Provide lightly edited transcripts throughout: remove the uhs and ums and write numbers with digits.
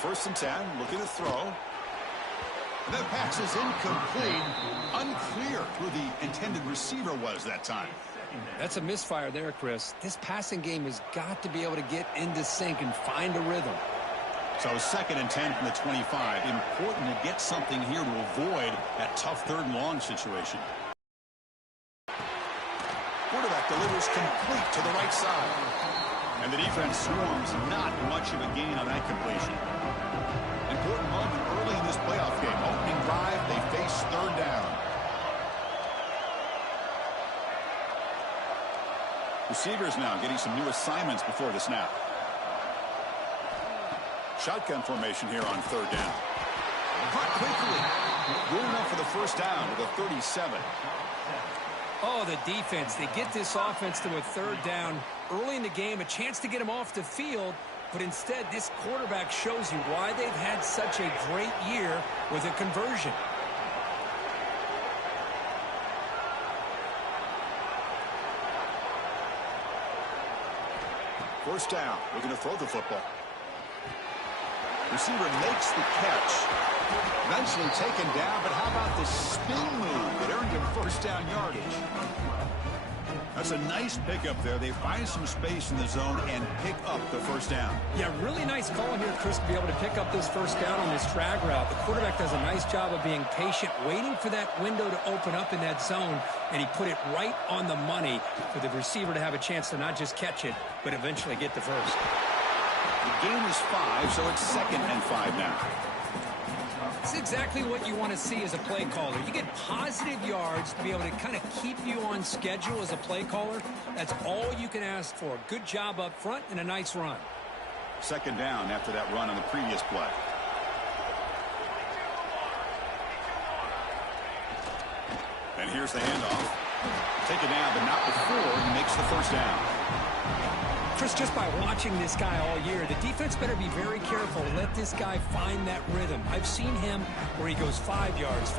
first and 10, looking to throw. And that pass is incomplete. Unclear who the intended receiver was that time. That's a misfire there, Chris. This passing game has got to be able to get into sync and find a rhythm. So second and 10 from the 25. Important to get something here to avoid that tough third and long situation. Quarterback delivers complete to the right side. And the defense swarms, not much of a gain on that completion. Important moment early in this playoff game. Opening drive, they face third down. Receivers now getting some new assignments before the snap. Shotgun formation here on third down. Caught quickly. Good enough for the first down with a 37. Oh, the defense. They get this offense to a third down early in the game, a chance to get them off the field, but instead this quarterback shows you why they've had such a great year with a conversion. First down, looking to throw the football. Receiver makes the catch. Eventually taken down, but how about the spin move that earned him first down yardage? That's a nice pickup there. They find some space in the zone and pick up the first down. Yeah, really nice call here, Chris, to be able to pick up this first down on this drag route. The quarterback does a nice job of being patient, waiting for that window to open up in that zone, and he put it right on the money for the receiver to have a chance to not just catch it, but eventually get the first. The gain is 5, so it's 2nd and 5 now. It's exactly what you want to see as a play caller. You get positive yards to be able to kind of keep you on schedule as a play caller. That's all you can ask for. Good job up front and a nice run. Second down after that run on the previous play. And here's the handoff. Take it down, but not before he makes the first down. Chris, just by watching this guy all year, the defense better be very careful to let this guy find that rhythm. I've seen him where he goes 5 yards,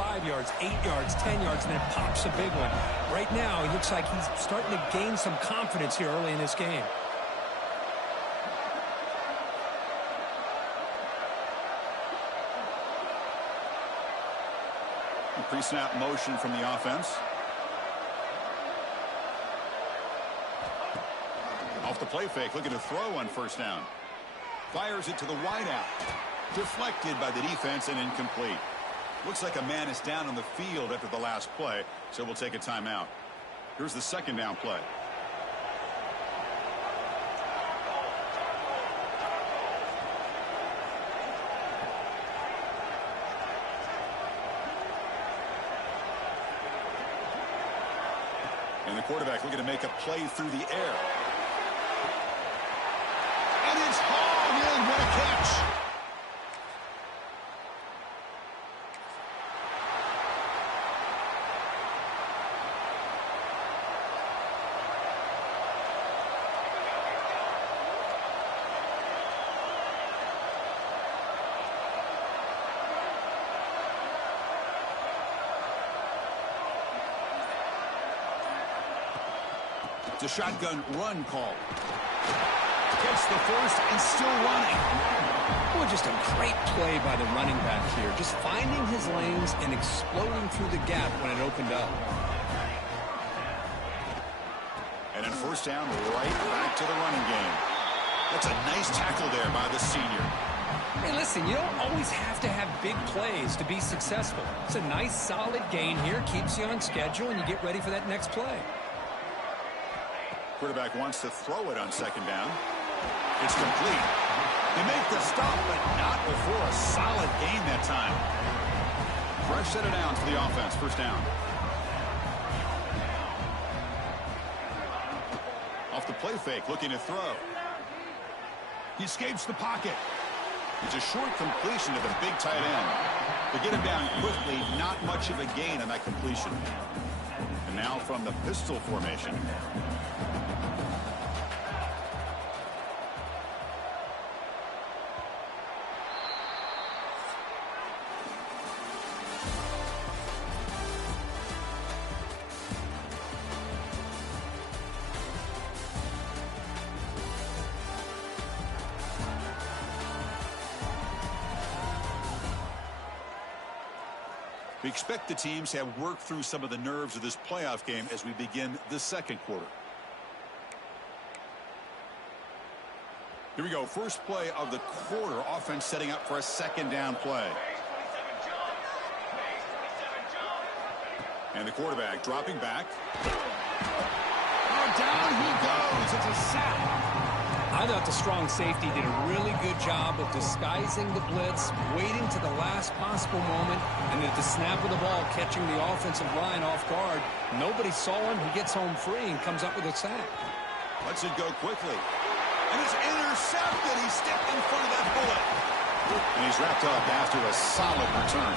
8 yards, 10 yards, and then pops a big one. Right now, he looks like he's starting to gain some confidence here early in this game. Pre-snap motion from the offense. Off the play fake, looking to throw on first down. Fires it to the wideout. Deflected by the defense and incomplete. Looks like a man is down on the field after the last play, so we'll take a timeout. Here's the second down play. And the quarterback looking to make a play through the air. And it's hauled in. What a catch. It's a shotgun run call. Gets the first and still running. Well, just a great play by the running back here. Just finding his lanes and exploding through the gap when it opened up. And then first down, right back to the running game. That's a nice tackle there by the senior. Hey, listen, you don't always have to have big plays to be successful. It's a nice, solid gain here. Keeps you on schedule, and you get ready for that next play. Quarterback wants to throw it on second down. It's complete. They make the stop, but not before a solid gain that time. Fresh set of downs for the offense. First down. Off the play fake, looking to throw. He escapes the pocket. It's a short completion to the big tight end. To get him down quickly, not much of a gain on that completion. And now from the pistol formation. We expect the teams have worked through some of the nerves of this playoff game as we begin the second quarter. Here we go. First play of the quarter. Offense setting up for a second down play. And the quarterback dropping back. Oh, down he goes. It's a sack. I thought the strong safety did a really good job of disguising the blitz, waiting to the last possible moment, and at the snap of the ball, catching the offensive line off guard. Nobody saw him. He gets home free and comes up with a sack. Lets it go quickly. And it's intercepted. He stepped in front of that bullet. And he's wrapped up after a solid return.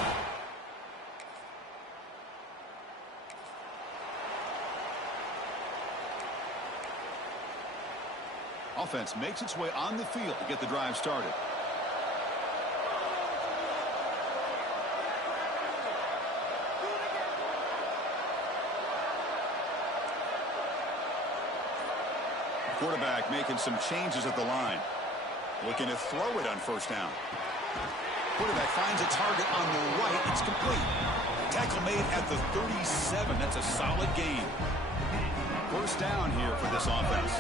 Offense makes its way on the field to get the drive started. Quarterback making some changes at the line. Looking to throw it on first down. Quarterback finds a target on the right. It's complete. Tackle made at the 37. That's a solid gain. First down here for this offense.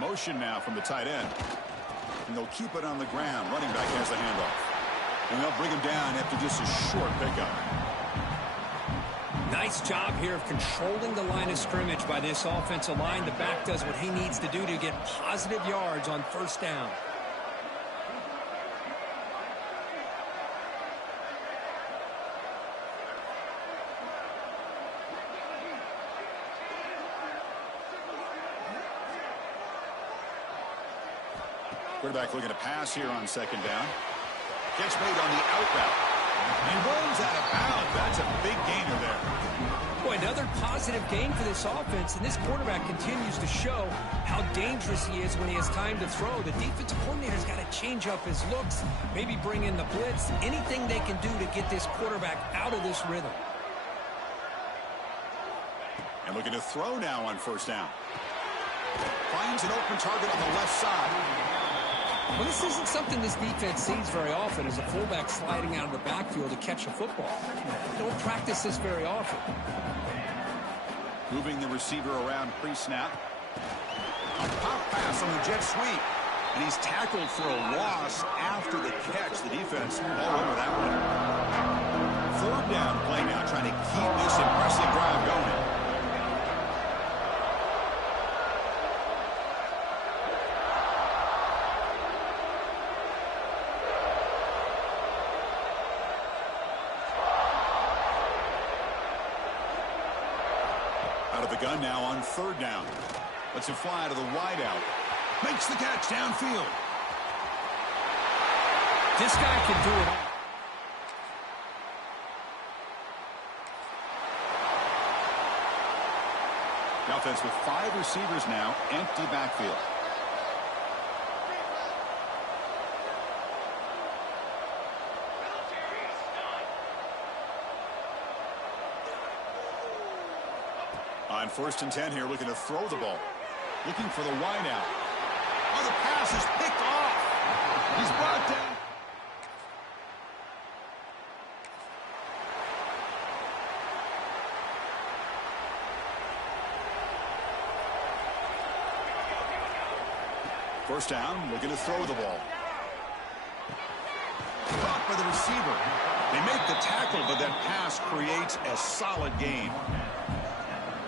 Motion now from the tight end. And they'll keep it on the ground. Running back has the handoff. And they'll bring him down after just a short pickup. Nice job here of controlling the line of scrimmage by this offensive line. The back does what he needs to do to get positive yards on first down. Quarterback looking to pass here on second down. Catch made on the out route. And he runs out of bounds. That's a big gainer there. Boy, another positive gain for this offense, and this quarterback continues to show how dangerous he is when he has time to throw. The defensive coordinator's got to change up his looks, maybe bring in the blitz, anything they can do to get this quarterback out of this rhythm. And looking to throw now on first down. Finds an open target on the left side. Well, this isn't something this defense sees very often, as a fullback sliding out of the backfield to catch a football. They don't practice this very often. Moving the receiver around pre-snap. A pop pass on the jet sweep. And he's tackled for a loss after the catch. The defense all over that one. Third down play now, trying to keep this impressive drive going. Out of the gun now on third down. Lets it fly to the wide out. Makes the catch downfield. This guy can do it all. The offense with 5 receivers now, empty backfield. On first and 10 here, looking to throw the ball. Looking for the wide out. Oh, the pass is picked off. He's brought down. First down, looking to throw the ball. Caught by the receiver. They make the tackle, but that pass creates a solid gain.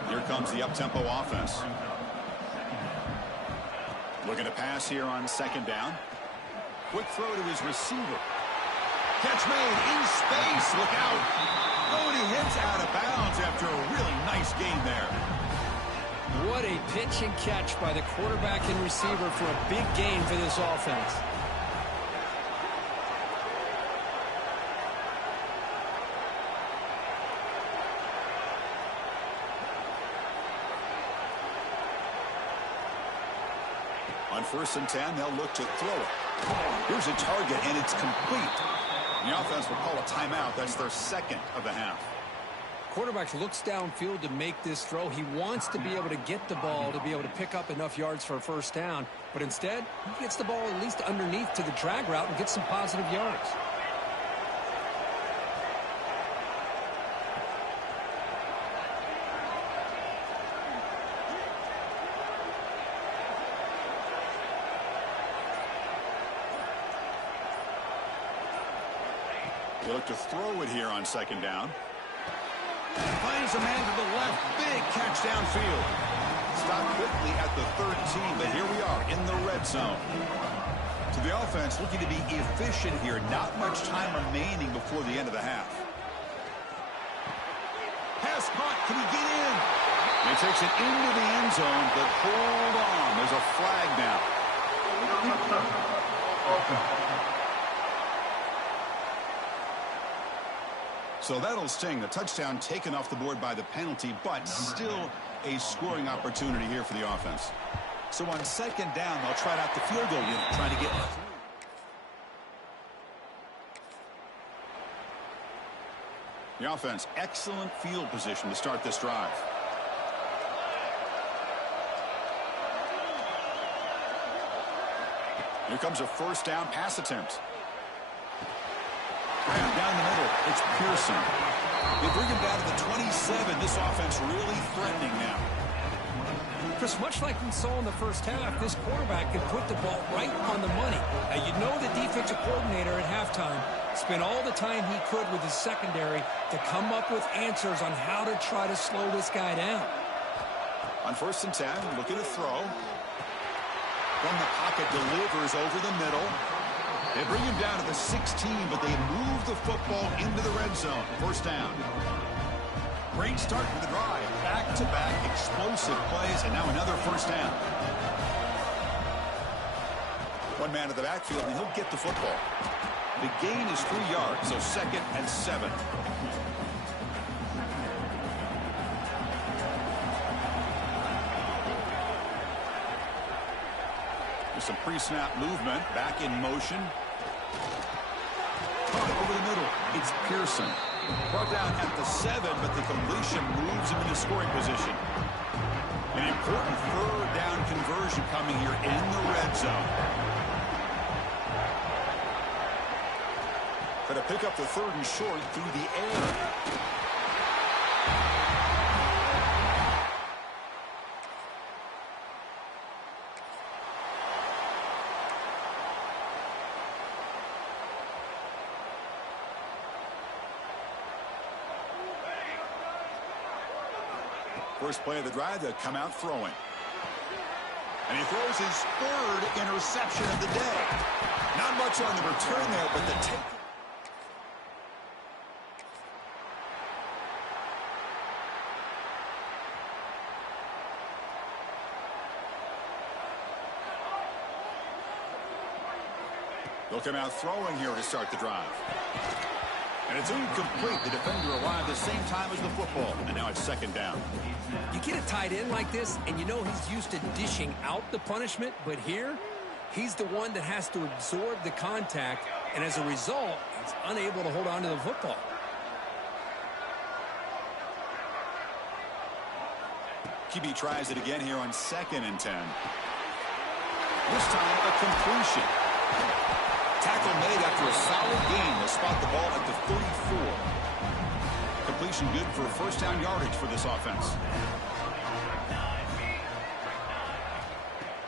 Here comes the up-tempo offense. Looking to pass here on second down. Quick throw to his receiver. Catch made in space. Look out. Oh, and he hits out of bounds after a really nice gain there. What a pitch and catch by the quarterback and receiver for a big gain for this offense. On first and 10, they'll look to throw it. Here's a target, and it's complete. The offense will call a timeout. That's their second of the half. Quarterback looks downfield to make this throw. He wants to be able to get the ball to be able to pick up enough yards for a first down. But instead, he gets the ball at least underneath to the drag route and gets some positive yards. They look to throw it here on second down. Finds a man to the left. Big catch downfield. Stopped quickly at the 13, but here we are in the red zone. So the offense looking to be efficient here. Not much time remaining before the end of the half. Pass caught. Can he get in? And he takes it into the end zone, but hold on. There's a flag now. So that'll sting. The touchdown taken off the board by the penalty, but still a scoring opportunity here for the offense. So on second down, they'll try out the field goal unit, trying to get through. The offense, excellent field position to start this drive. Here comes a first down pass attempt. Down the middle, it's Pearson. They bring him down to the 27. This offense really threatening now. Chris, much like we saw in the first half, this quarterback can put the ball right on the money. Now, you know the defensive coordinator at halftime spent all the time he could with his secondary to come up with answers on how to try to slow this guy down. On first and 10, looking to throw. From the pocket, delivers over the middle. They bring him down to the 16, but they move the football into the red zone. First down. Great start for the drive. Back-to-back explosive plays, and now another first down. One man to the backfield, and he'll get the football. The gain is 3 yards, so second and 7. Some pre-snap movement, back in motion. Caught over the middle. It's Pearson. Brought down at the 7, but the completion moves him into scoring position. An important third down conversion coming here in the red zone. Try to pick up the third and short through the air. First play of the drive, they'll come out throwing. And he throws his third interception of the day. Not much on the return there, but the take. They'll come out throwing here to start the drive. And it's incomplete. The defender arrived the same time as the football. And now it's second down. You get a tight end like this, and you know he's used to dishing out the punishment. But here, he's the one that has to absorb the contact. And as a result, he's unable to hold on to the football. QB tries it again here on second and 10. This time, a completion. Tackle made after a solid gain. They'll spot the ball at the 34. Completion good for first down yardage for this offense.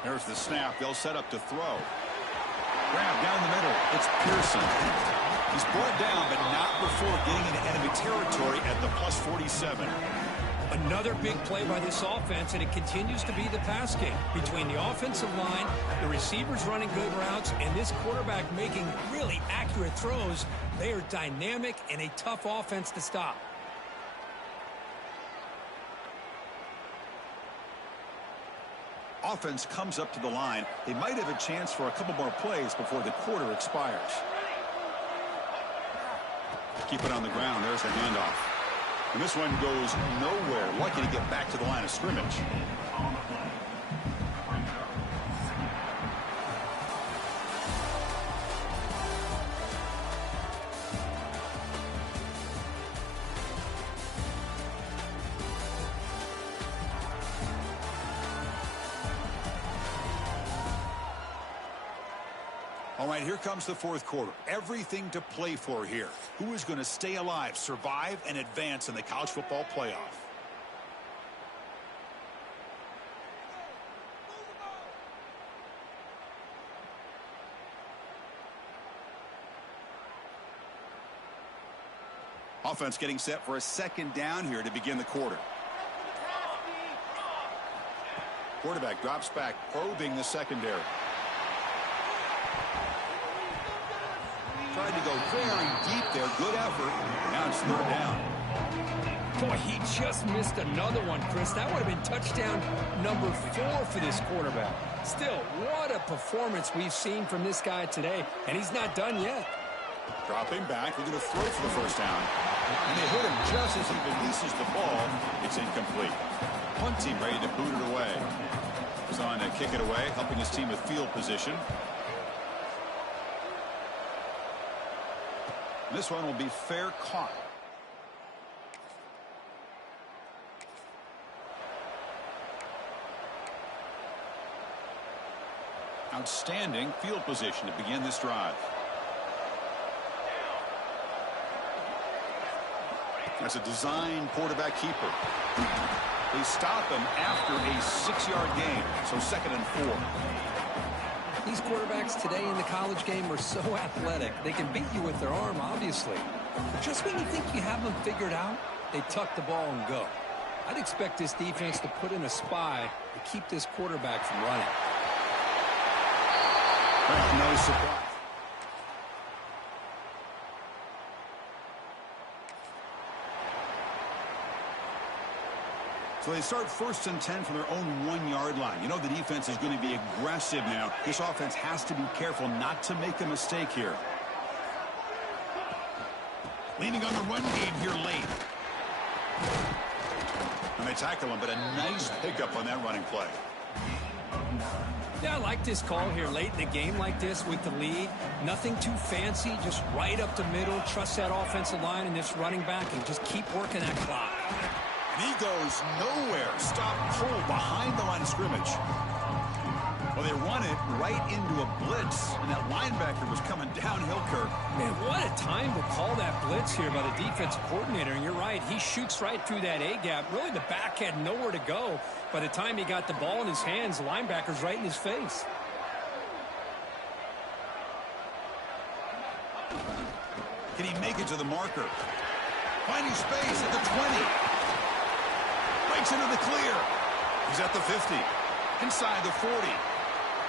There's the snap. They'll set up to throw. Grab down the middle. It's Pearson. He's brought down, but not before getting into enemy territory at the plus 47. Another big play by this offense, and it continues to be the pass game. Between the offensive line, the receivers running good routes, and this quarterback making really accurate throws, they are dynamic and a tough offense to stop. Offense comes up to the line. They might have a chance for a couple more plays before the quarter expires. Keep it on the ground. There's the handoff. And this one goes nowhere. Lucky to get back to the line of scrimmage. right, here comes the fourth quarter. Everything to play for here. Who is going to stay alive, survive, and advance in the college football playoff? Offense getting set for a second down here to begin the quarter. Quarterback drops back, probing the secondary. Tried to go very deep there. Good effort. Now it's third down. Boy, he just missed another one, Chris. That would have been touchdown number 4 for this quarterback. Still, what a performance we've seen from this guy today, and he's not done yet. Dropping back, we're going to throw for the first down. And they hit him just as he releases the ball. It's incomplete. Punt team ready to boot it away. He's on to kick it away, helping his team with field position. This one will be fair caught. Outstanding field position to begin this drive. That's a design quarterback keeper. They stop him after a 6-yard gain, so 2nd and 4. These quarterbacks today in the college game are so athletic. They can beat you with their arm, obviously. But just when you think you have them figured out, they tuck the ball and go. I'd expect this defense to put in a spy to keep this quarterback from running. No surprise. So they start 1st and 10 from their own 1-yard line. You know the defense is going to be aggressive now. This offense has to be careful not to make a mistake here. Leaning on the run game here late. And they tackle him, but a nice pickup on that running play. Yeah, I like this call here late in the game like this with the lead. Nothing too fancy, just right up the middle. Trust that offensive line and this running back and just keep working that clock. And he goes nowhere. Stop pulled behind the line of scrimmage. Well, they run it right into a blitz, and that linebacker was coming downhill, Kirk. Man, what a time to call that blitz here by the defensive coordinator. And you're right, he shoots right through that A-gap. Really, the back had nowhere to go. By the time he got the ball in his hands, the linebacker's right in his face. Can he make it to the marker? Finding space at the 20. Breaks into the clear. He's at the 50. Inside the 40.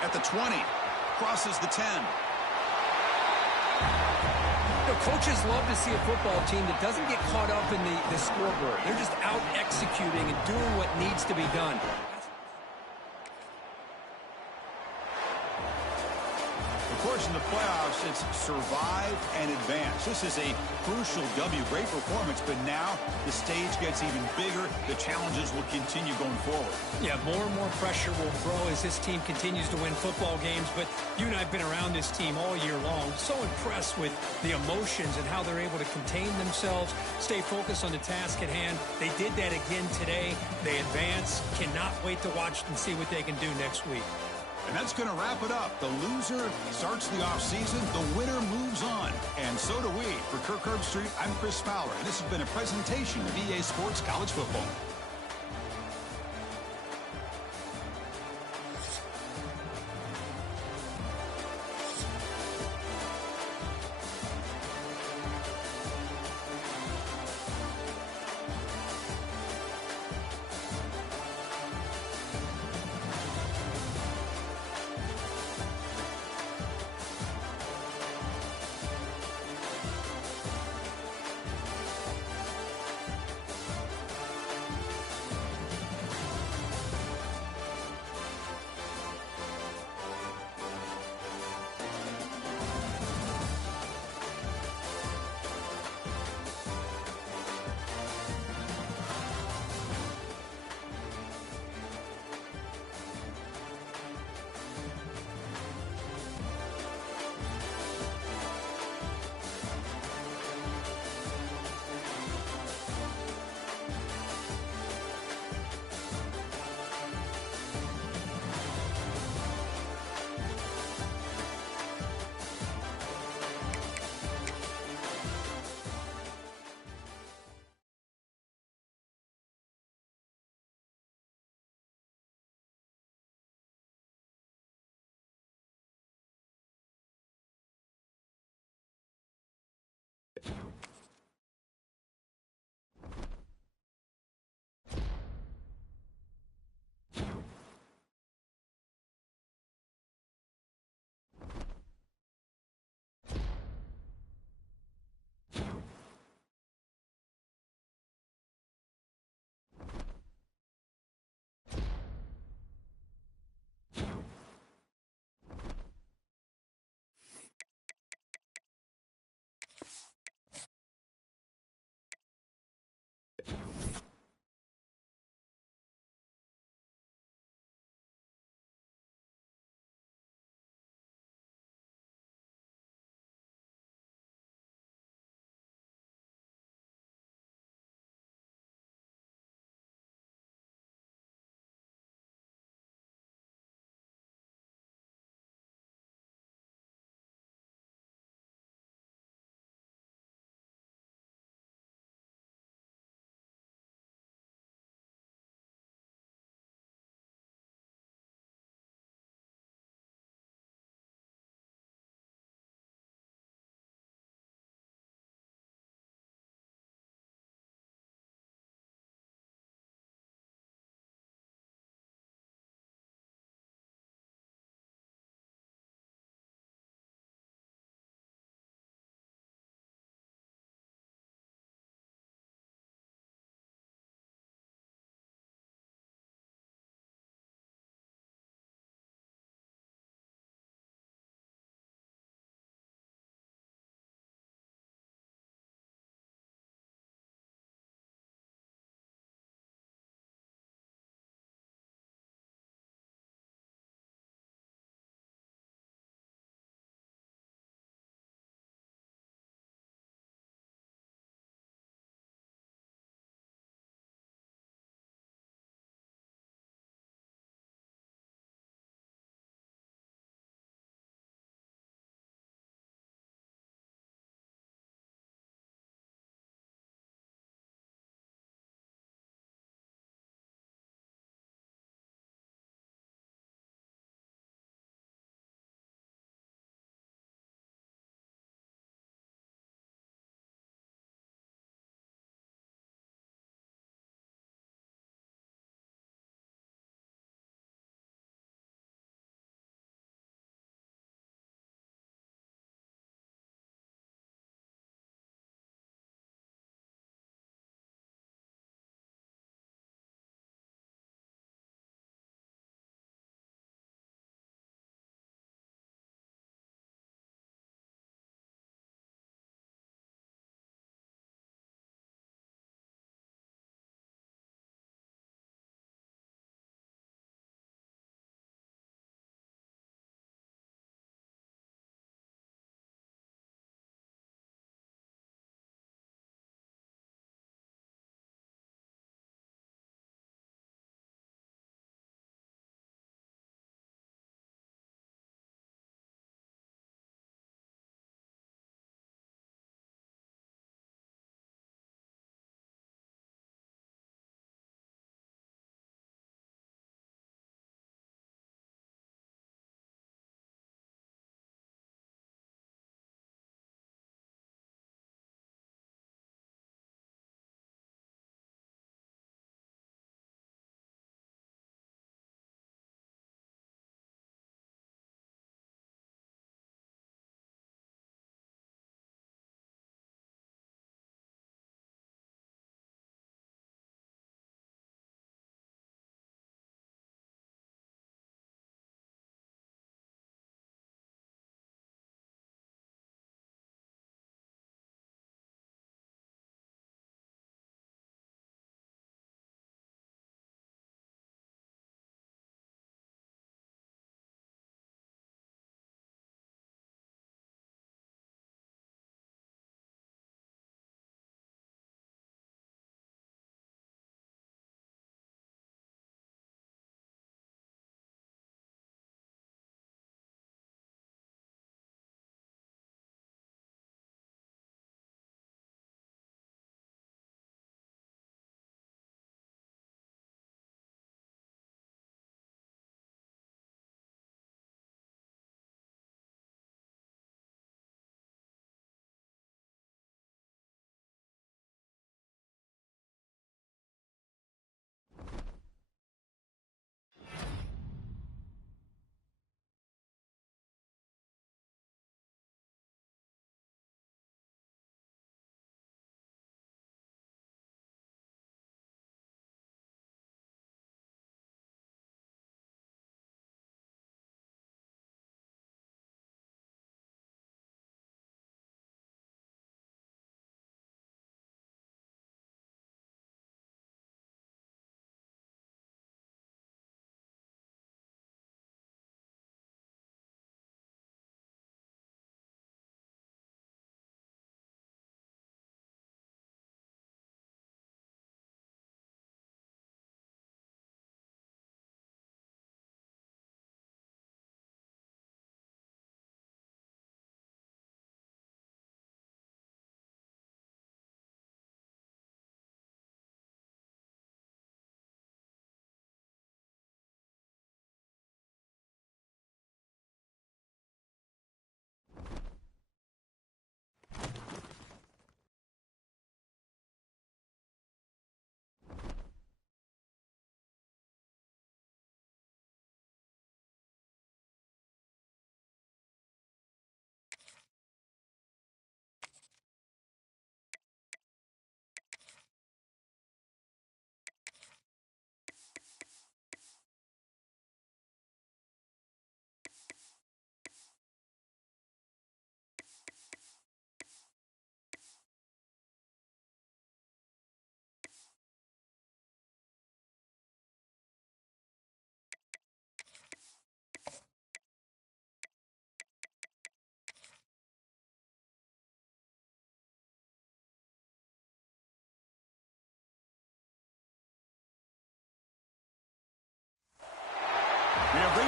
At the 20. Crosses the 10. You know, coaches love to see a football team that doesn't get caught up in the scoreboard. They're just out executing and doing what needs to be done. Of course, in the playoffs, it's survive and advance. This is a crucial W. Great performance, but now the stage gets even bigger. The challenges will continue going forward. Yeah, more and more pressure will grow as this team continues to win football games. But you and I have been around this team all year long. So impressed with the emotions and how they're able to contain themselves, stay focused on the task at hand. They did that again today. They advance. Cannot wait to watch and see what they can do next week. And that's going to wrap it up. The loser starts the offseason. The winner moves on. And so do we. For Kirk Herbstreit, I'm Chris Fowler. And this has been a presentation of EA Sports College Football.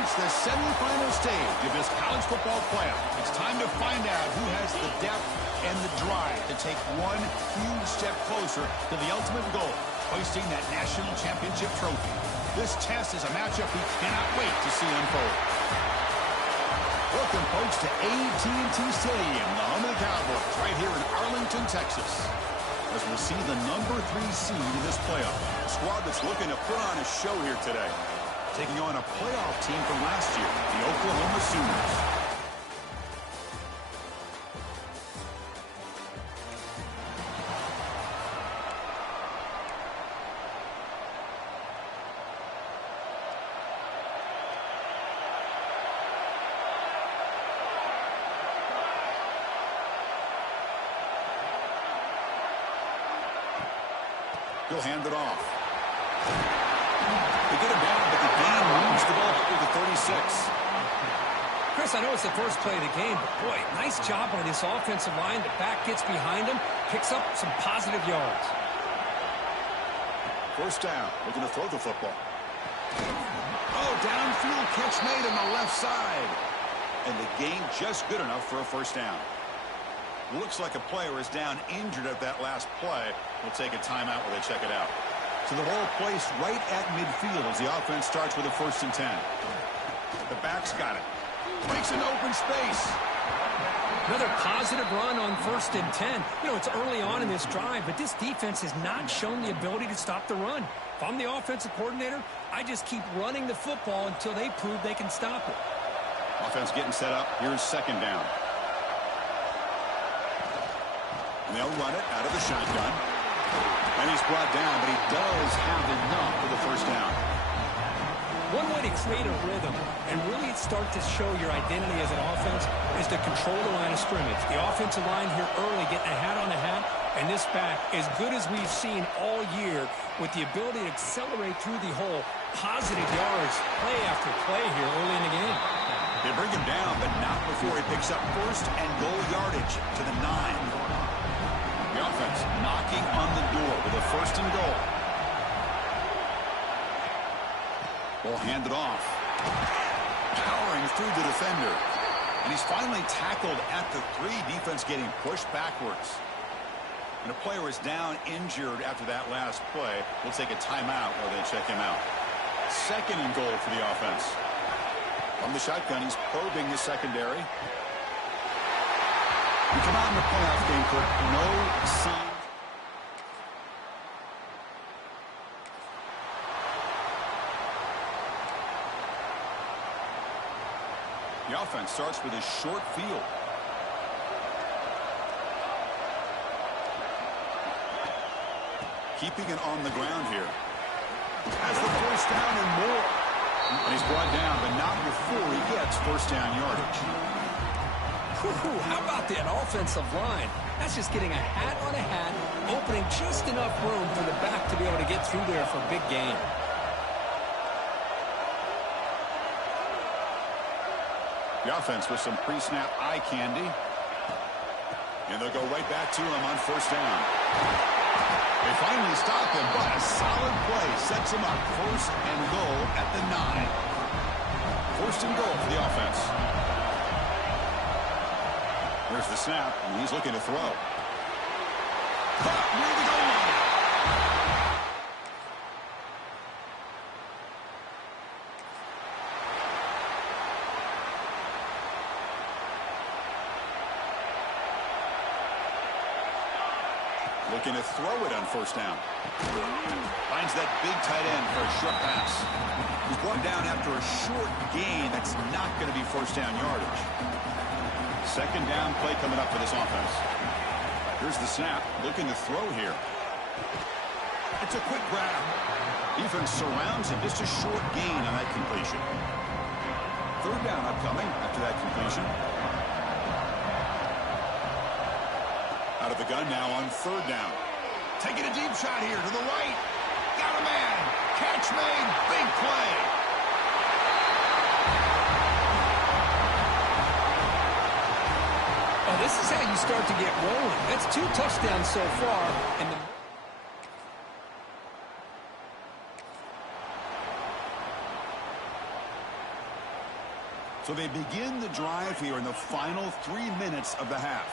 reached the semifinal stage of this college football playoff. It's time to find out who has the depth and the drive to take one huge step closer to the ultimate goal, hoisting that national championship trophy. This test is a matchup we cannot wait to see unfold. Welcome, folks, to AT&T Stadium, the home of the Cowboys, right here in Arlington, Texas, as we'll see the number 3 seed in this playoff. A squad that's looking to put on a show here today, taking on a playoff team from last year, the Oklahoma Sooners. He'll hand it off. They get it down, but the gain moves the ball up to the 36. Chris, I know it's the first play of the game, but boy, nice job on this offensive line. The back gets behind him, picks up some positive yards. First down, looking to throw the football. Oh, downfield catch made on the left side. And the gain just good enough for a first down. Looks like a player is down injured at that last play. We'll take a timeout while they check it out. So the ball placed right at midfield as the offense starts with a 1st and 10. The back's got it. Breaks into open space. Another positive run on 1st and 10. You know, it's early on in this drive, but this defense has not shown the ability to stop the run. If I'm the offensive coordinator, I just keep running the football until they prove they can stop it. Offense getting set up. Here's 2nd down. And they'll run it out of the shotgun. And he's brought down, but he does have enough for the 1st down. One way to create a rhythm and really start to show your identity as an offense is to control the line of scrimmage. The offensive line here early getting a hat on a hat, and this back, as good as we've seen all year, with the ability to accelerate through the hole, positive yards, play after play here early in the game. They bring him down, but not before he picks up 1st and goal yardage to the 9. The offense knocking on the door with a 1st and goal. Ball handed off. Powering through the defender. And he's finally tackled at the 3. Defense getting pushed backwards. And a player is down injured after that last play. We'll take a timeout while they check him out. 2nd and goal for the offense. From the shotgun, he's probing the secondary. We come out in the playoff game for no sign. The offense starts with a short field. Keeping it on the ground here. Has the 1st down and more. And he's brought down, but not before he gets 1st down yardage. Whew, how about that offensive line? That's just getting a hat on a hat, opening just enough room for the back to be able to get through there for a big gain. The offense with some pre-snap eye candy. And they'll go right back to him on 1st down. They finally stop him, but a solid play sets him up. 1st and goal at the 9. 1st and goal for the offense. There's the snap, and he's looking to throw. Caught near the goal line. Looking to throw it on 1st down. Finds that big tight end for a short pass. He's brought down after a short gain. That's not going to be 1st down yardage. 2nd down play coming up for this offense. Here's the snap. Looking to throw here. It's a quick grab. Defense surrounds him. Just a short gain on that completion. 3rd down upcoming after that completion. Out of the gun now on 3rd down. Taking a deep shot here to the right. Got a man. Catch made. Big play. Oh, this is how you start to get rolling. That's 2 touchdowns so far. And the So they begin the drive here in the final 3 minutes of the half.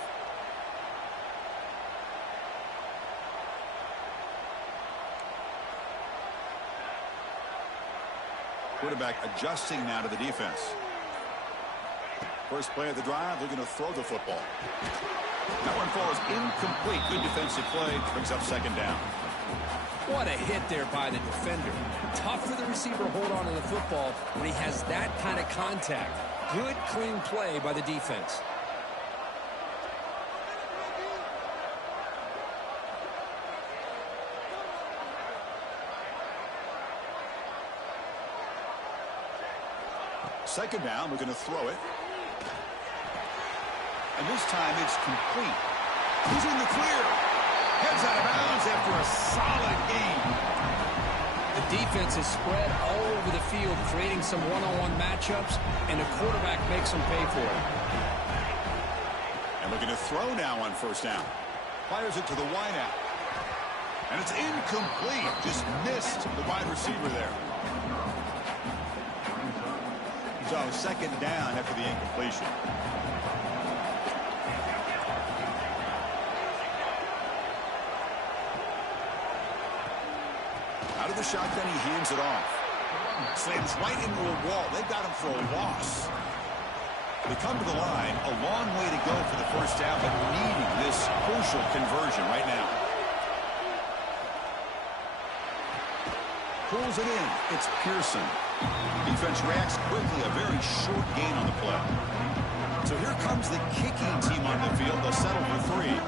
Quarterback adjusting now to the defense. First play of the drive, they're going to throw the football. That one falls incomplete. Good defensive play. Brings up second down. What a hit there by the defender. Tough for the receiver to hold on to the football when he has that kind of contact. Good, clean play by the defense. Second down, we're going to throw it. And this time it's complete. He's in the clear. Heads out of bounds after a solid game. The defense is spread all over the field, creating some one-on-one matchups, and the quarterback makes them pay for it. And we're going to throw now on first down. Fires it to the wideout. And it's incomplete. Just missed the wide receiver there. So second down after the incompletion. Out of the shotgun, he hands it off. Slams right into a wall. They've got him for a loss. They come to the line. A long way to go for the first down, but needing this crucial conversion right now. Pulls it in. It's Pearson. Defense reacts quickly. A very short gain on the play. So here comes the kicking team on the field. They'll settle for 3.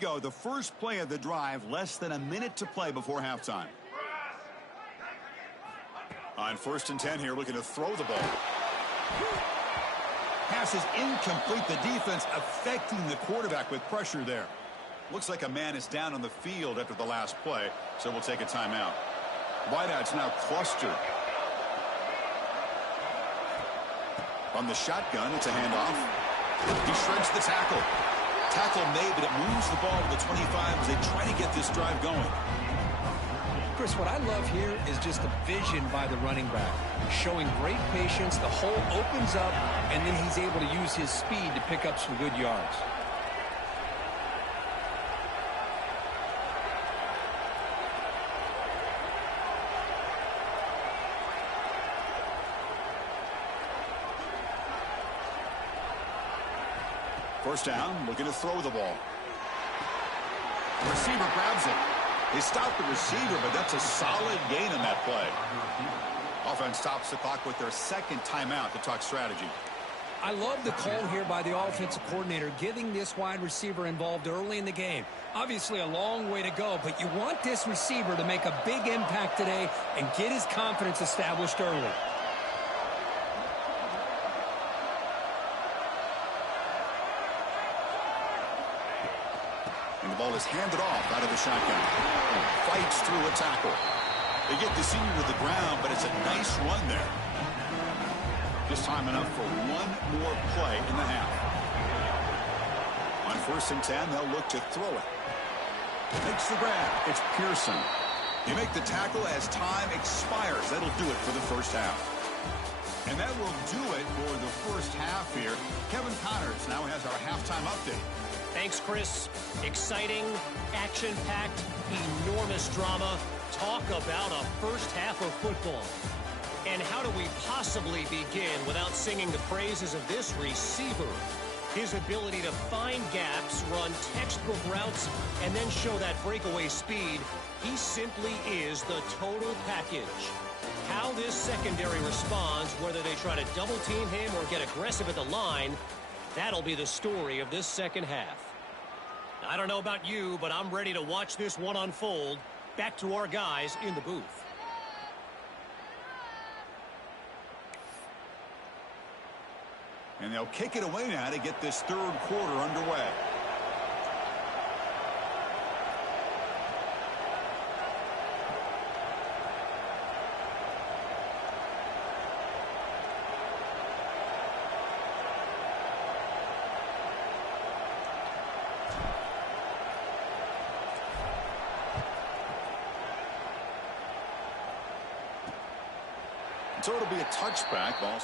go. The first play of the drive, less than a minute to play before halftime. On 1st and 10 here, looking to throw the ball. Pass is incomplete. The defense affecting the quarterback with pressure there. Looks like a man is down on the field after the last play, so we'll take a timeout. Wideouts now clustered. On the shotgun, it's a handoff. He shreds the tackle. Tackle made, but it moves the ball to the 25 as they try to get this drive going. Chris, what I love here is just the vision by the running back. Showing great patience, the hole opens up, and then he's able to use his speed to pick up some good yards. First down, looking to throw the ball. The receiver grabs it. They stop the receiver, but that's a solid gain on that play. Offense stops the clock with their second timeout to talk strategy. I love the call here by the offensive coordinator, getting this wide receiver involved early in the game. Obviously a long way to go, but you want this receiver to make a big impact today and get his confidence established early. And the ball is handed off out of the shotgun. Fights through a tackle. They get the senior to the ground, but it's a nice run there. Just time enough for one more play in the half. On 1st and 10, they'll look to throw it. Makes the grab. It's Pearson. You make the tackle as time expires. That'll do it for the first half. And that will do it for the first half here. Kevin Connors now has our halftime update. Thanks, Chris. Exciting, action-packed, enormous drama. Talk about a first half of football. And how do we possibly begin without singing the praises of this receiver? His ability to find gaps, run textbook routes, and then show that breakaway speed. He simply is the total package. How this secondary responds, whether they try to double-team him or get aggressive at the line, that'll be the story of this second half. I don't know about you, but I'm ready to watch this one unfold. Back to our guys in the booth. And they'll kick it away now to get this third quarter underway. So it'll be a touchback. Ball.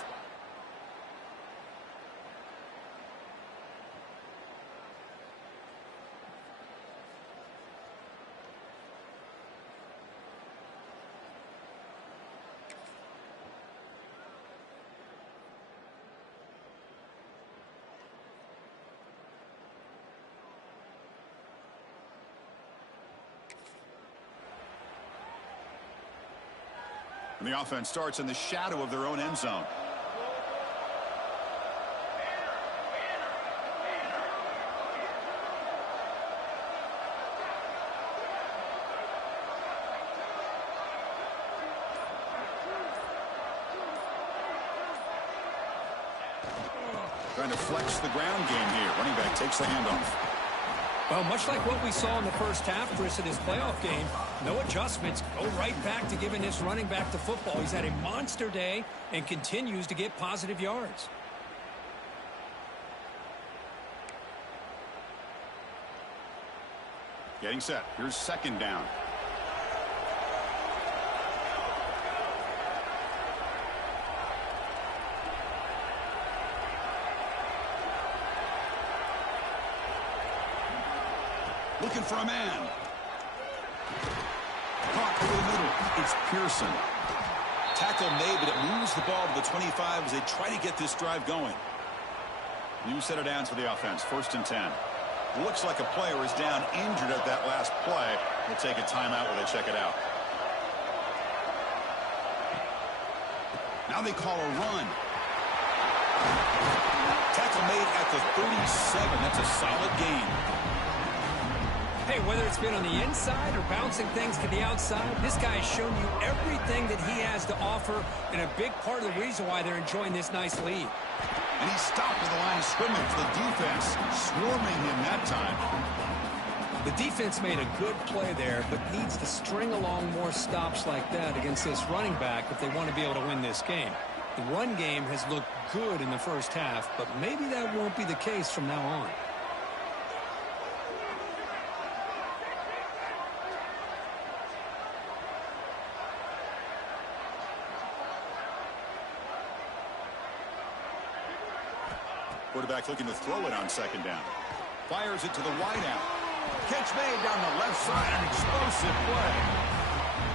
And the offense starts in the shadow of their own end zone. Trying to flex the ground game here. Running back takes the handoff. Well, much like what we saw in the first half, Chris, in his playoff game, no adjustments. Go right back to giving this running back the football. He's had a monster day and continues to get positive yards. Getting set. Here's second down. Looking for a man. Caught over the middle. It's Pearson. Tackle made, but it moves the ball to the 25 as they try to get this drive going. New set of downs for the offense. 1st and 10. Looks like a player is down injured at that last play. We'll take a timeout while they check it out. Now they call a run. Tackle made at the 37. That's a solid gain. Hey, whether it's been on the inside or bouncing things to the outside, this guy has shown you everything that he has to offer, and a big part of the reason why they're enjoying this nice lead. And he stopped at the line of scrimmage. The defense swarming him that time. The defense made a good play there, but needs to string along more stops like that against this running back if they want to be able to win this game. The run game has looked good in the first half, but maybe that won't be the case from now on. Quarterback looking to throw it on second down. Fires it to the wideout. Catch made down the left side, an explosive play.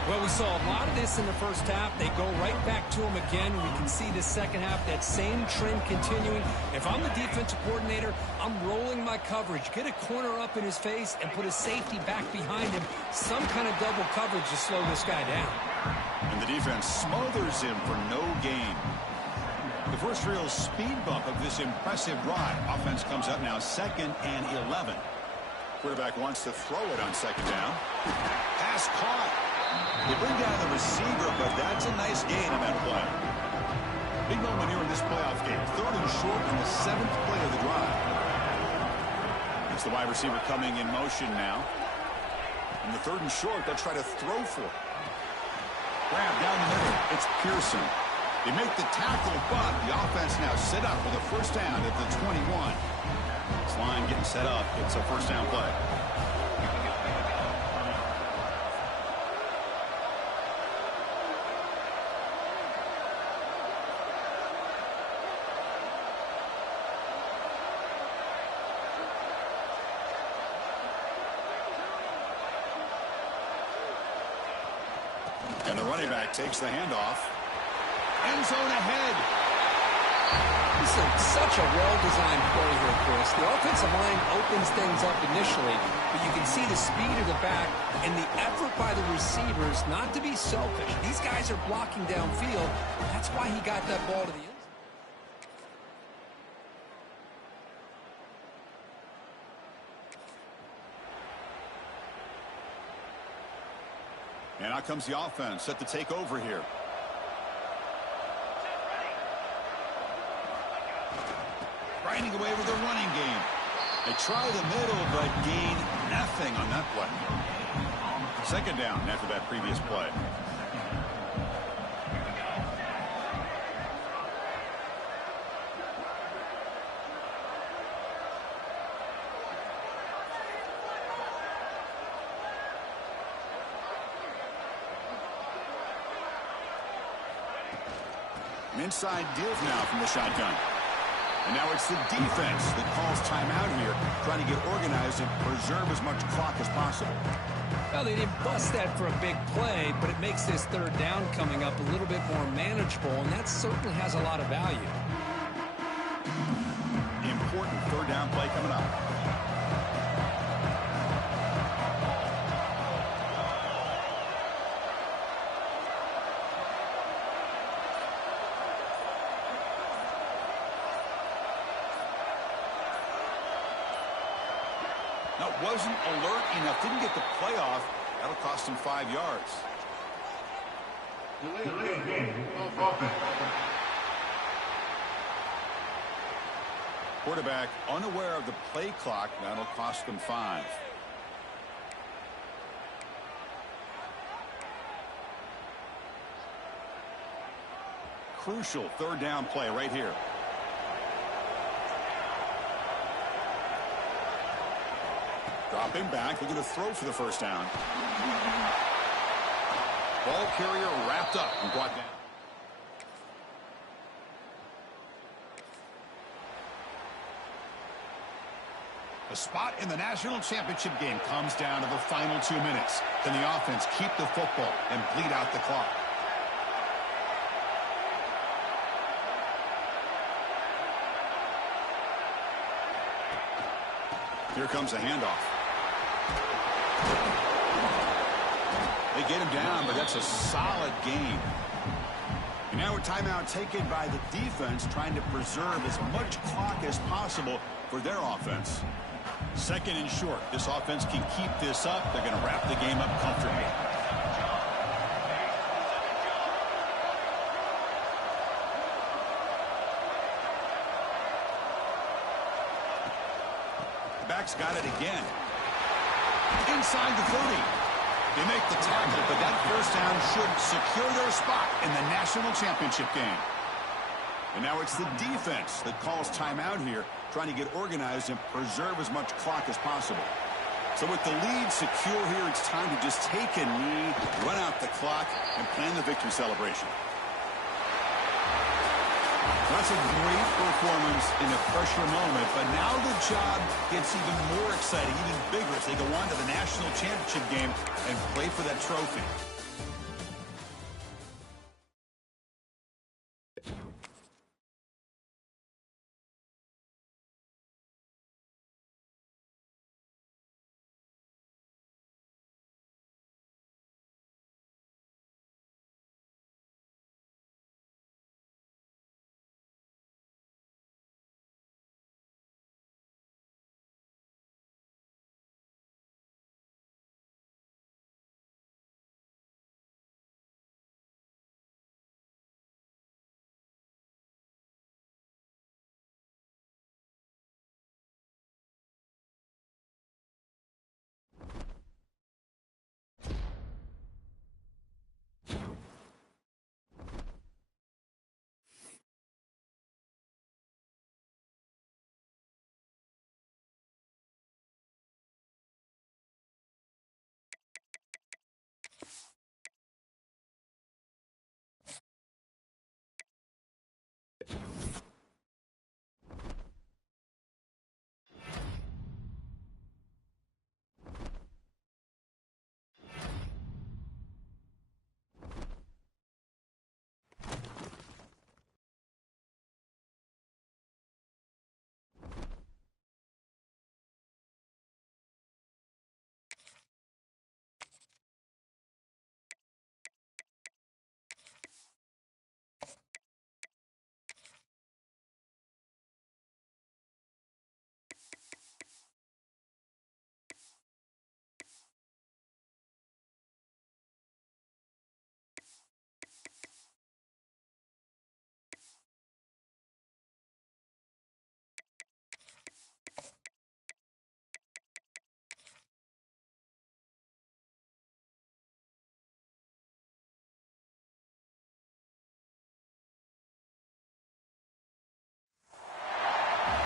Well, we saw a lot of this in the first half. They go right back to him again. We can see the second half, that same trend continuing. If I'm the defensive coordinator, I'm rolling my coverage. Get a corner up in his face and put a safety back behind him. Some kind of double coverage to slow this guy down. And the defense smothers him for no gain. The first real speed bump of this impressive drive. Offense comes up now 2nd and 11. Quarterback wants to throw it on second down. Pass caught. They bring down the receiver, but that's a nice gain on that play. Big moment here in this playoff game. 3rd and short on the 7th play of the drive. It's the wide receiver coming in motion now. In the 3rd and short, they'll try to throw for it. Grab down the middle. It's Pearson. They make the tackle, but the offense now set up with a first down at the 21. This line getting set up. It's a first down play. And the running back takes the handoff. End zone ahead. This is such a well-designed play here, Chris. The offensive line opens things up initially, but you can see the speed of the back and the effort by the receivers not to be selfish. These guys are blocking downfield. That's why he got that ball to the end zone. And out comes the offense set to take over here. Grinding away with the running game. They try the middle, but gain nothing on that play. Second down after that previous play. An inside give now from the shotgun. And now it's the defense that calls timeout here, trying to get organized and preserve as much clock as possible. Well, they didn't bust that for a big play, but it makes this third down coming up a little bit more manageable, and that certainly has a lot of value. Important third down play coming up. No, wasn't alert enough. Didn't get the play off. That'll cost him 5 yards. Quarterback unaware of the play clock. That'll cost him 5. Crucial third down play right here. Dropping back, looking to throw for the first down. Ball carrier wrapped up and brought down. The spot in the national championship game comes down to the final 2 minutes. Can the offense keep the football and bleed out the clock? Here comes a handoff. They get him down, but that's a solid gain. And now a timeout taken by the defense, trying to preserve as much clock as possible for their offense. Second and short. This offense can keep this up. They're going to wrap the game up comfortably. Back's got it again. Inside the 30. They make the tackle, but that first down should secure their spot in the national championship game. And now it's the defense that calls timeout here, trying to get organized and preserve as much clock as possible. So with the lead secure here, it's time to just take a knee, run out the clock, and plan the victory celebration. That's a great performance in a pressure moment, but now the job gets even more exciting, even bigger as they go on to the national championship game and play for that trophy.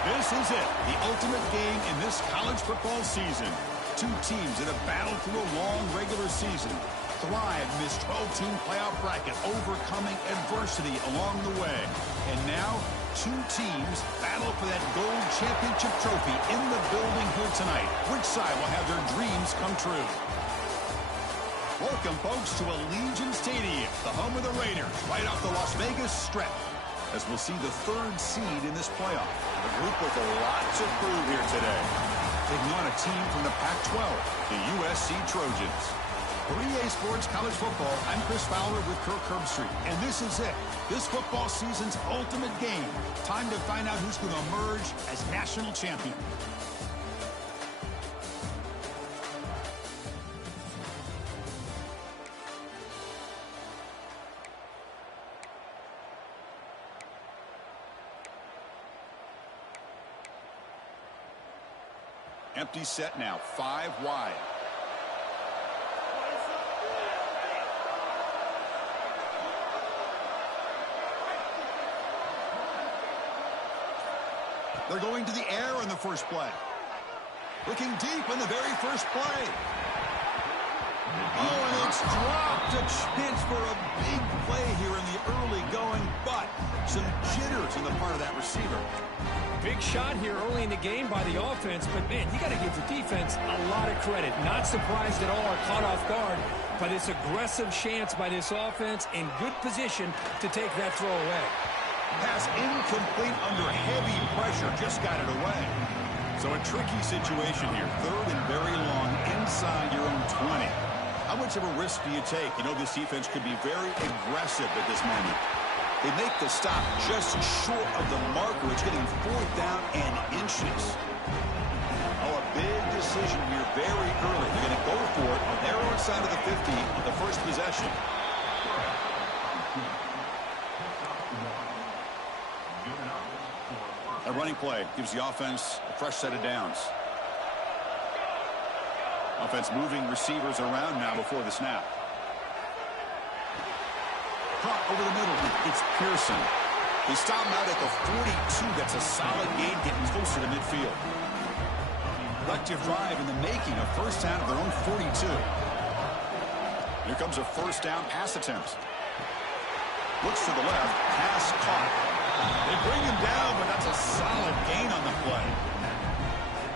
This is it, the ultimate game in this college football season. Two teams that have battled through a long regular season, thrived in this 12-team playoff bracket, overcoming adversity along the way. And now, two teams battle for that gold championship trophy in the building here tonight. Which side will have their dreams come true? Welcome, folks, to Allegiant Stadium, the home of the Raiders, right off the Las Vegas Strip, as we'll see the third seed in this playoff. A group with a lot to prove here today. Taking on a team from the Pac-12, the USC Trojans. For EA Sports College Football, I'm Chris Fowler with Kirk Herbstreit, and this is it. This football season's ultimate game. Time to find out who's going to emerge as national champion. Empty set now, 5 wide. They're going to the air in the first play. Looking deep in the very first play. Oh, and it's dropped. A chance for a big play here in the early going, but some jitters on the part of that receiver. Big shot here early in the game by the offense, but, man, you got to give the defense a lot of credit. Not surprised at all or caught off guard, but it's aggressive chance by this offense in good position to take that throw away. Pass incomplete under heavy pressure, just got it away. So a tricky situation here. Third and very long inside your own 20. How much of a risk do you take? You know, this defense could be very aggressive at this moment. They make the stop just short of the marker. It's getting 4th down and inches. Oh, a big decision here very early. They're going to go for it on their own side of the 50 on the first possession. A running play gives the offense a fresh set of downs. Offense moving receivers around now before the snap. Caught over the middle. It's Pearson. They stop him out at the 42. That's a solid gain, getting closer to midfield. Productive drive in the making, a first down of their own 42. Here comes a first down pass attempt. Looks to the left, pass caught. They bring him down, but that's a solid gain on the play.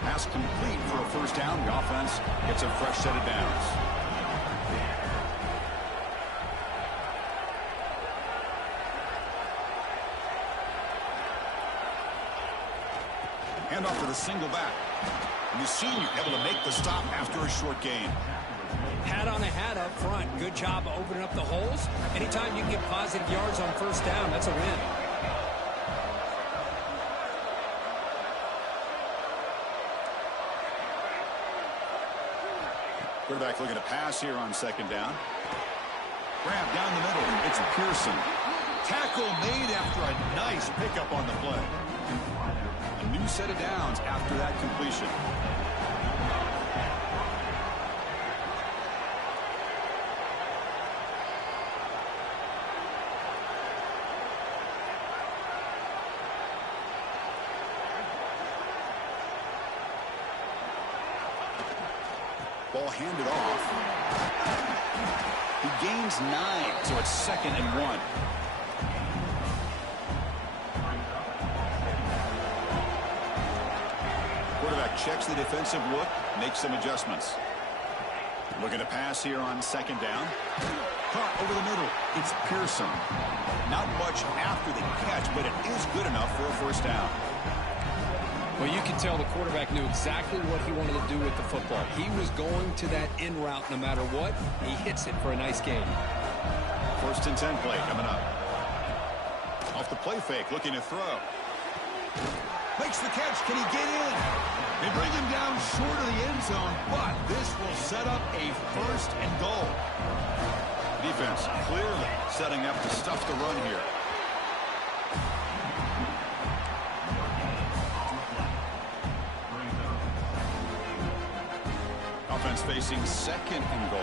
Pass complete for a first down. The offense gets a fresh set of downs. Hand off to the single back. And the senior able to make the stop after a short gain. Hat on a hat up front. Good job of opening up the holes. Anytime you can get positive yards on first down, that's a win. Quarterback looking to pass here on second down. Grab down the middle. It's Pearson. Tackle made after a nice pickup on the play. A new set of downs after that completion. Ball handed off. He gains 9, so it's 2nd and 1. Quarterback checks the defensive look, makes some adjustments. Looking to pass here on second down. Caught over the middle. It's Pearson. Not much after the catch, but it is good enough for a first down. Well, you can tell the quarterback knew exactly what he wanted to do with the football. He was going to that in route no matter what. He hits it for a nice gain. 1st and 10 play coming up. Off the play fake, looking to throw. Makes the catch. Can he get in? They bring him down short of the end zone, but this will set up a 1st and goal. Defense clearly setting up to stuff the run here. Offense facing 2nd and goal.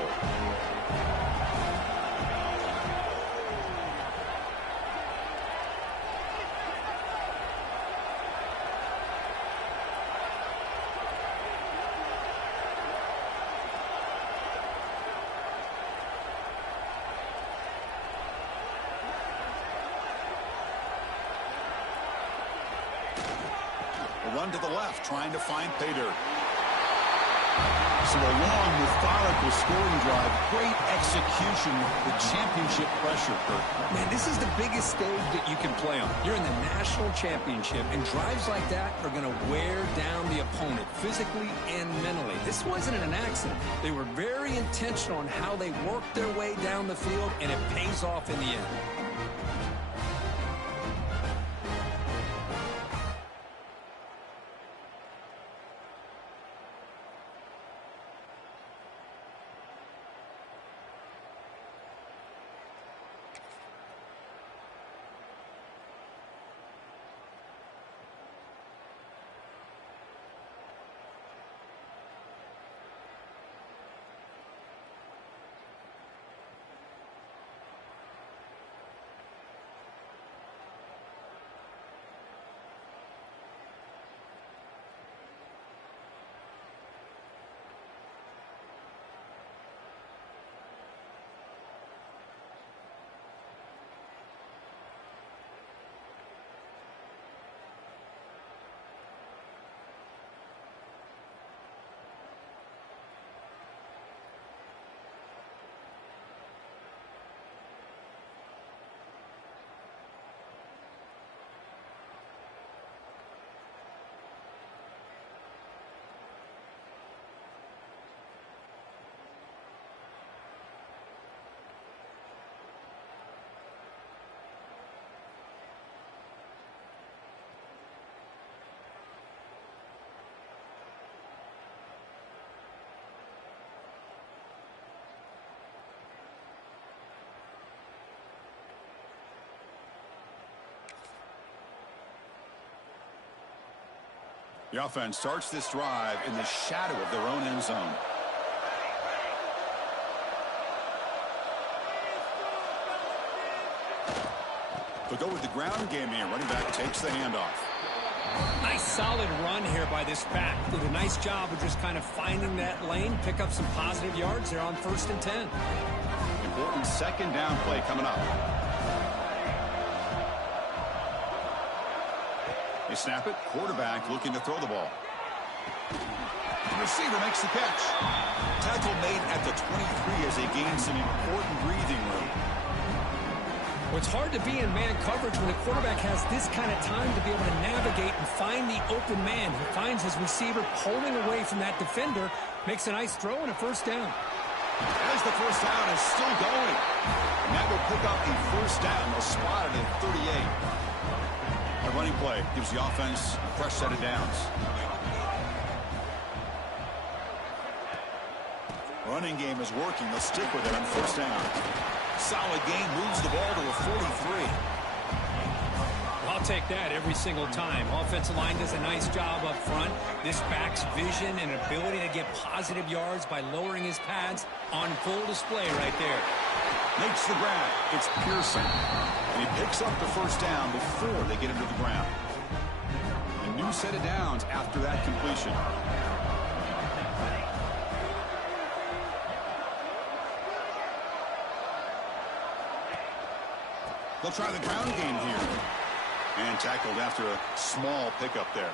A run to the left, trying to find pay dirt. So a long, methodical scoring drive. Great execution with championship pressure, Kurt. Man, this is the biggest stage that you can play on. You're in the national championship, and drives like that are going to wear down the opponent physically and mentally. This wasn't an accident. They were very intentional on how they worked their way down the field, and it pays off in the end. The offense starts this drive in the shadow of their own end zone. They'll go with the ground game here. Running back takes the handoff. Nice solid run here by this back. Did a nice job of just kind of finding that lane, pick up some positive yards there on 1st and 10. Important second down play coming up. They snap it. Quarterback looking to throw the ball. The receiver makes the catch. Tackle made at the 23 as they gain some important breathing room. Well, it's hard to be in man coverage when a quarterback has this kind of time to be able to navigate and find the open man. He finds his receiver pulling away from that defender, makes a nice throw and a 1st down. As the 1st down is still going. And that will pick up a 1st down. They'll spot it at 38. A running play gives the offense a fresh set of downs. Running game is working. They'll stick with it on 1st down. Solid gain, moves the ball to a 43. I'll take that every single time. Offensive line does a nice job up front. This back's vision and ability to get positive yards by lowering his pads on full display right there. Makes the grab. It's Pearson. And he picks up the 1st down before they get him to the ground. A new set of downs after that completion. They'll try the ground game here. And tackled after a small pickup there.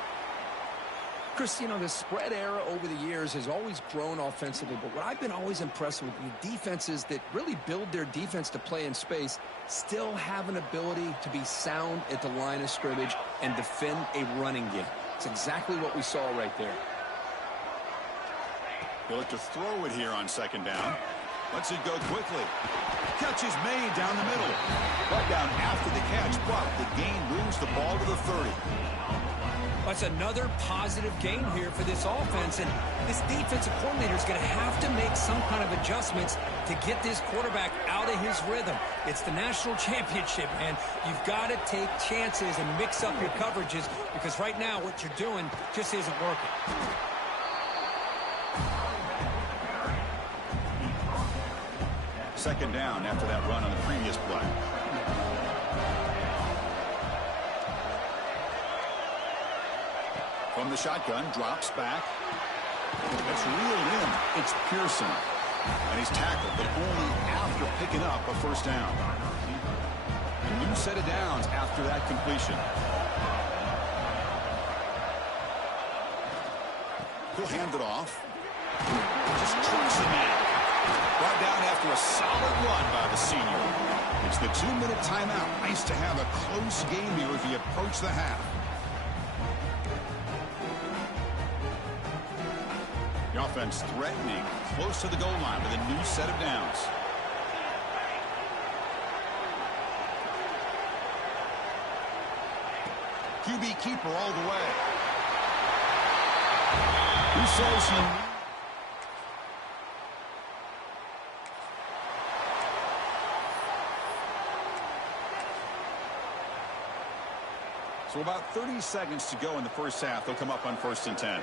Chris, you know, the spread era over the years has always grown offensively, but what I've been always impressed with the defenses that really build their defense to play in space still have an ability to be sound at the line of scrimmage and defend a running game. It's exactly what we saw right there. He'll look to throw it here on 2nd down. Lets it go quickly. Catch is made down the middle. Right down after the catch, but the gain moves the ball to the 30. That's another positive gain here for this offense, and this defensive coordinator is going to have to make some kind of adjustments to get this quarterback out of his rhythm. It's the national championship, man. You've got to take chances and mix up your coverages because right now what you're doing just isn't working. Second down after that run on the previous play. From the shotgun, drops back. That's reeled in. It's Pearson. And he's tackled, but only after picking up a 1st down. A new set of downs after that completion. He'll hand it off. Just trucks him in. Brought down after a solid run by the senior. It's the 2-minute timeout. Nice to have a close game here as we approach the half. The offense threatening, close to the goal line with a new set of downs. QB keeper all the way. Who says he... So about 30 seconds to go in the 1st half. They'll come up on 1st and 10.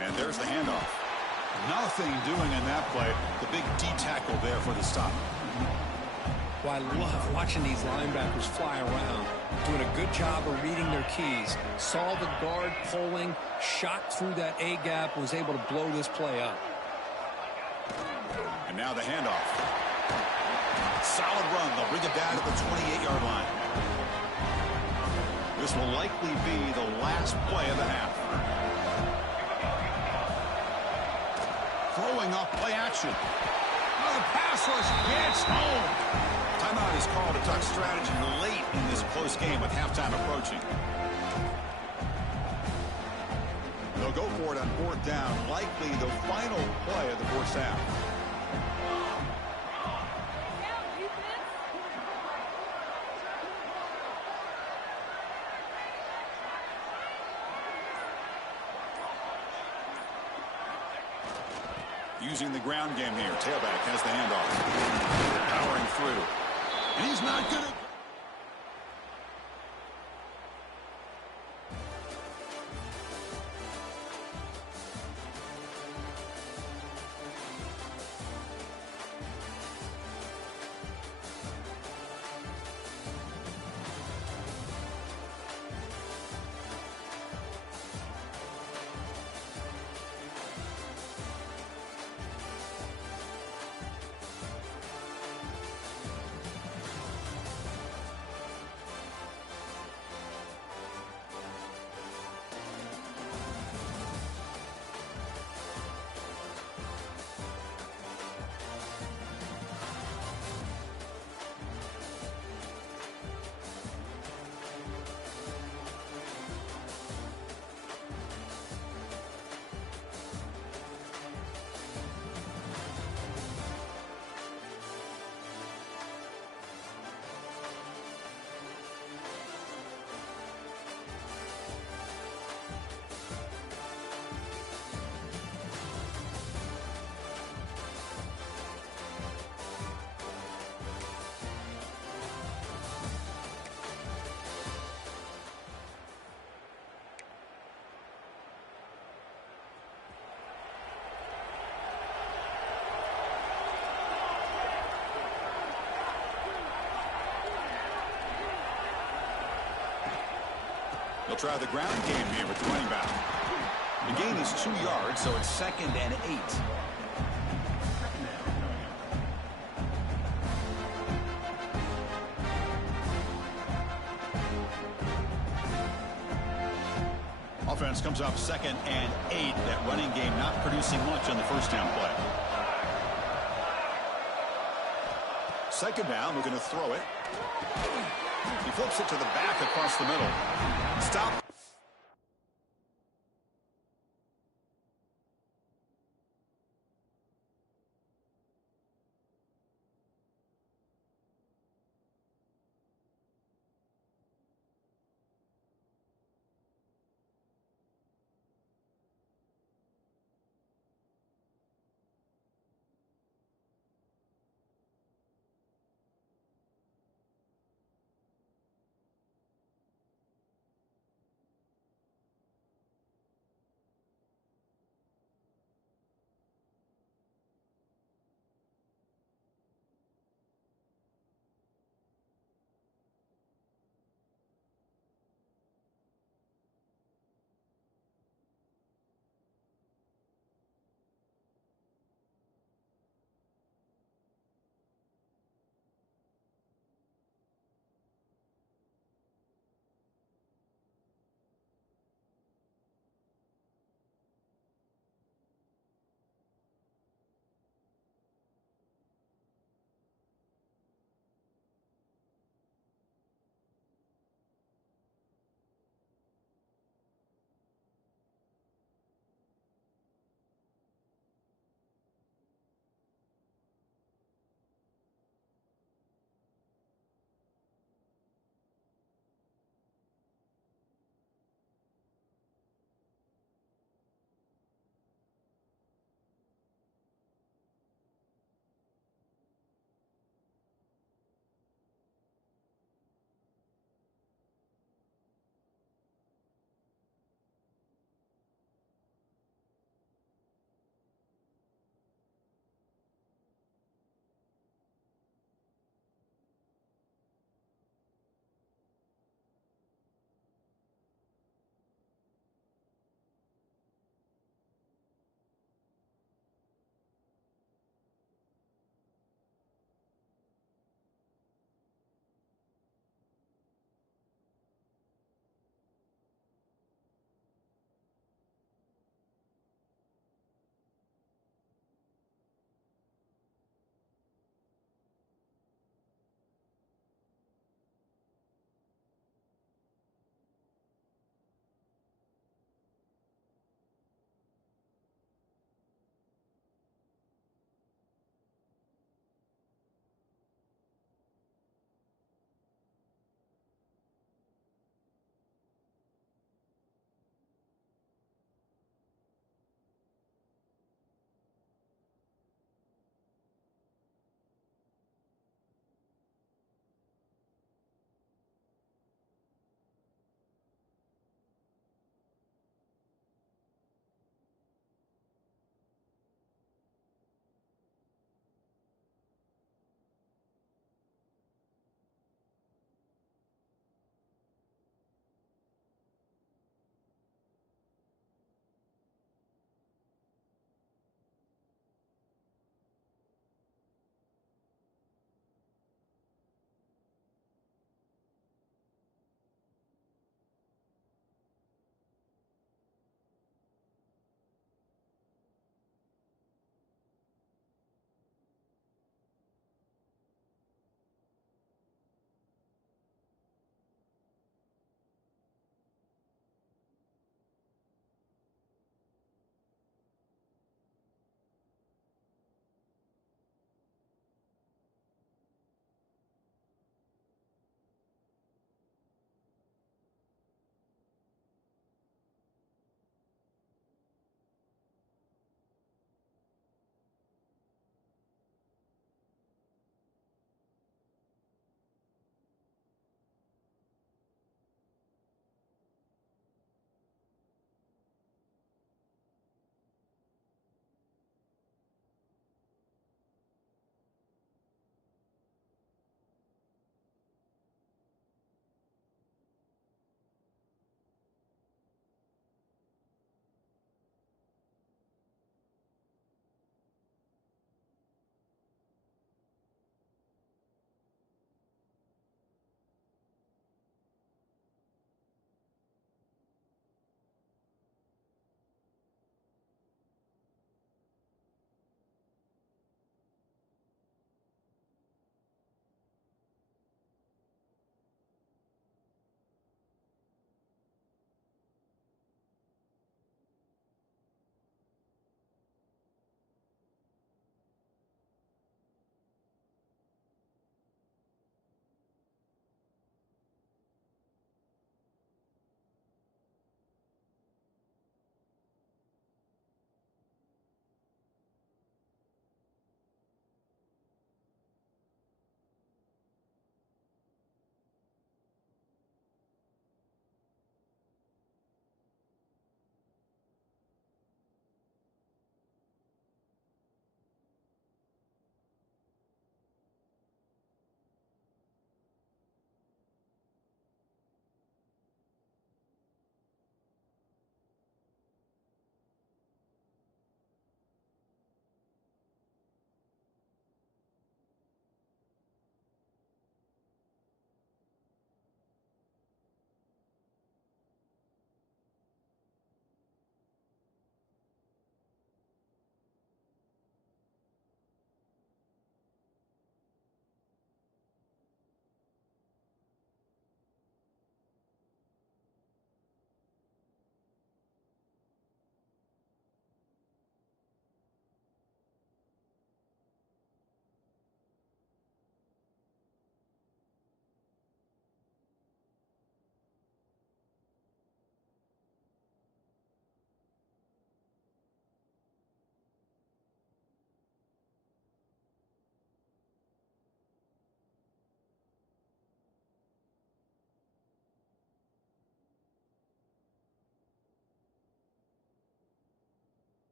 And there's the handoff. Nothing doing in that play. The big D tackle there for the stop. Well, I love watching these linebackers fly around, doing a good job of reading their keys. Saw the guard pulling, shot through that A-gap, was able to blow this play up. And now the handoff. Solid run. They'll bring it down to the 28-yard line. This will likely be the last play of the half. Throwing off play action. Oh, the pass rush gets home. Timeout is called to talk strategy late in this close game with halftime approaching. They'll go for it on 4th down, likely the final play of the 1st half. using the ground game here. Tailback has the handoff. Powering through. And he's not going to... They'll try the ground game here with the running back. The gain is 2 yards, so it's 2nd and 8. Offense comes up 2nd and 8. That running game not producing much on the first down play. 2nd down, we're going to throw it. He flips it to the back across the middle. Stop.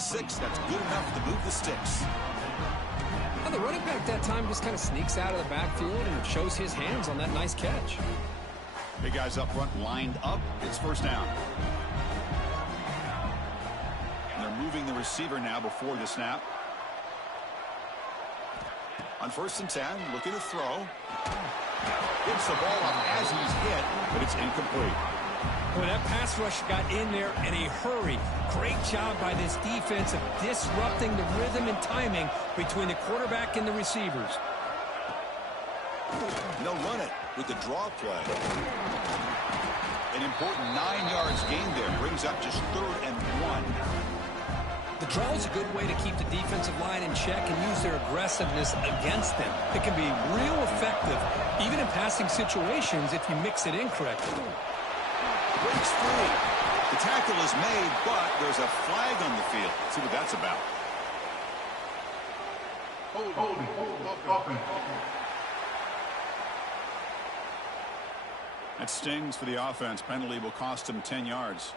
6, that's good enough to move the sticks. Well, the running back that time just kind of sneaks out of the backfield and shows his hands on that nice catch. Big guys up front lined up. It's first down. And they're moving the receiver now before the snap. On 1st and 10, looking to throw. Gets the ball up as he's hit, but it's incomplete. Boy, that pass rush got in there in a hurry. Great job by this defense of disrupting the rhythm and timing between the quarterback and the receivers. And they'll run it with the draw play. An important 9 yards gain there. Brings up just 3rd and 1. The draw is a good way to keep the defensive line in check and use their aggressiveness against them. It can be real effective, even in passing situations, if you mix it in correctly. Breaks free. The tackle is made, but there's a flag on the field. Let's see what that's about. That stings for the offense. Penalty will cost him 10 yards.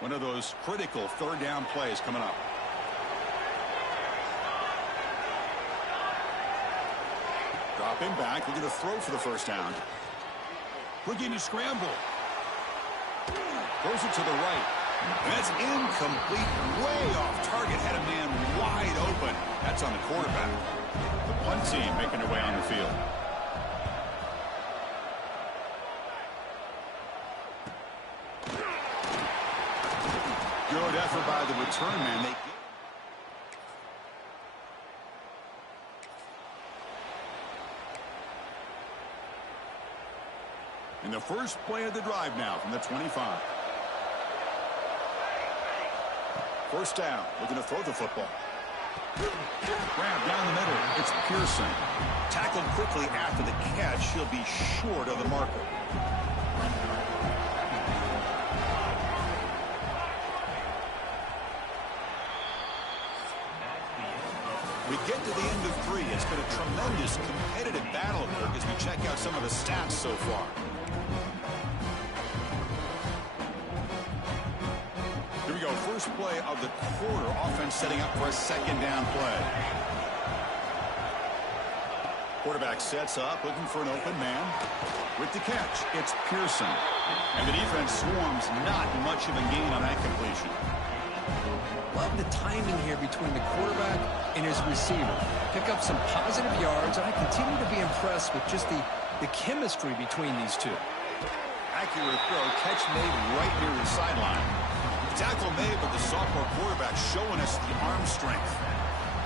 One of those critical 3rd down plays coming up. Dropping back, looking to throw for the 1st down. Looking to scramble. Throws it to the right. And that's incomplete, way off target. Had a man wide open. That's on the quarterback. The punt team making their way on the field. Good effort by the return man. They in the first play of the drive now from the 25. 1st down, looking to throw the football. Grab down the middle. It's Pearson. Tackled quickly after the catch. He'll be short of the marker. We get to the end of 3. It's been a tremendous competitive battle, Kirk, as we check out some of the stats so far. Here we go. First play of the quarter. Offense setting up for a 2nd down play. Quarterback sets up, looking for an open man. With the catch, it's Pearson. And the defense swarms. Not much of a gain on that completion. Love the timing here between the quarterback and his receiver. Pick up some positive yards, and I continue to be impressed with just the chemistry between these two. Accurate throw, catch made right near the sideline. Tackle made, but the sophomore quarterback showing us the arm strength.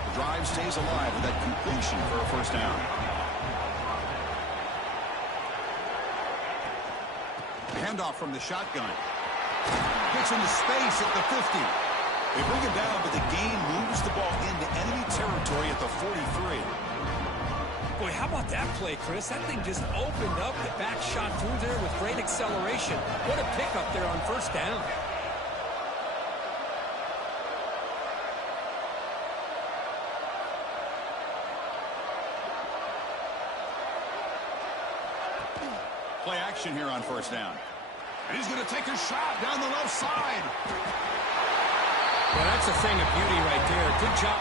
The drive stays alive with that completion for a 1st down. Handoff from the shotgun. Gets into space at the 50. They bring him down, but the gain moves the ball into enemy territory at the 43. Boy, how about that play, Chris? That thing just opened up. The back shot through there with great acceleration. What a pickup there on 1st down. Play action here on 1st down. And he's going to take a shot down the left side. Well, that's a thing of beauty right there. Good job.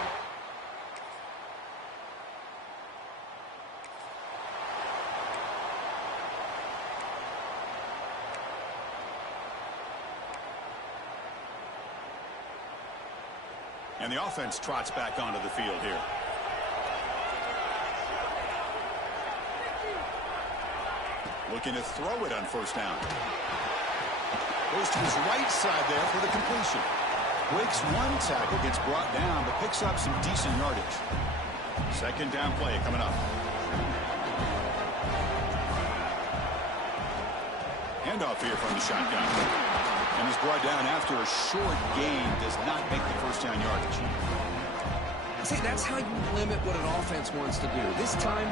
And the offense trots back onto the field here. Looking to throw it on 1st down. Goes to his right side there for the completion. Breaks one tackle, gets brought down, but picks up some decent yardage. 2nd down play coming up. Handoff here from the shotgun. And is brought down after a short gain. Does not make the 1st down yardage. See, that's how you limit what an offense wants to do. This time,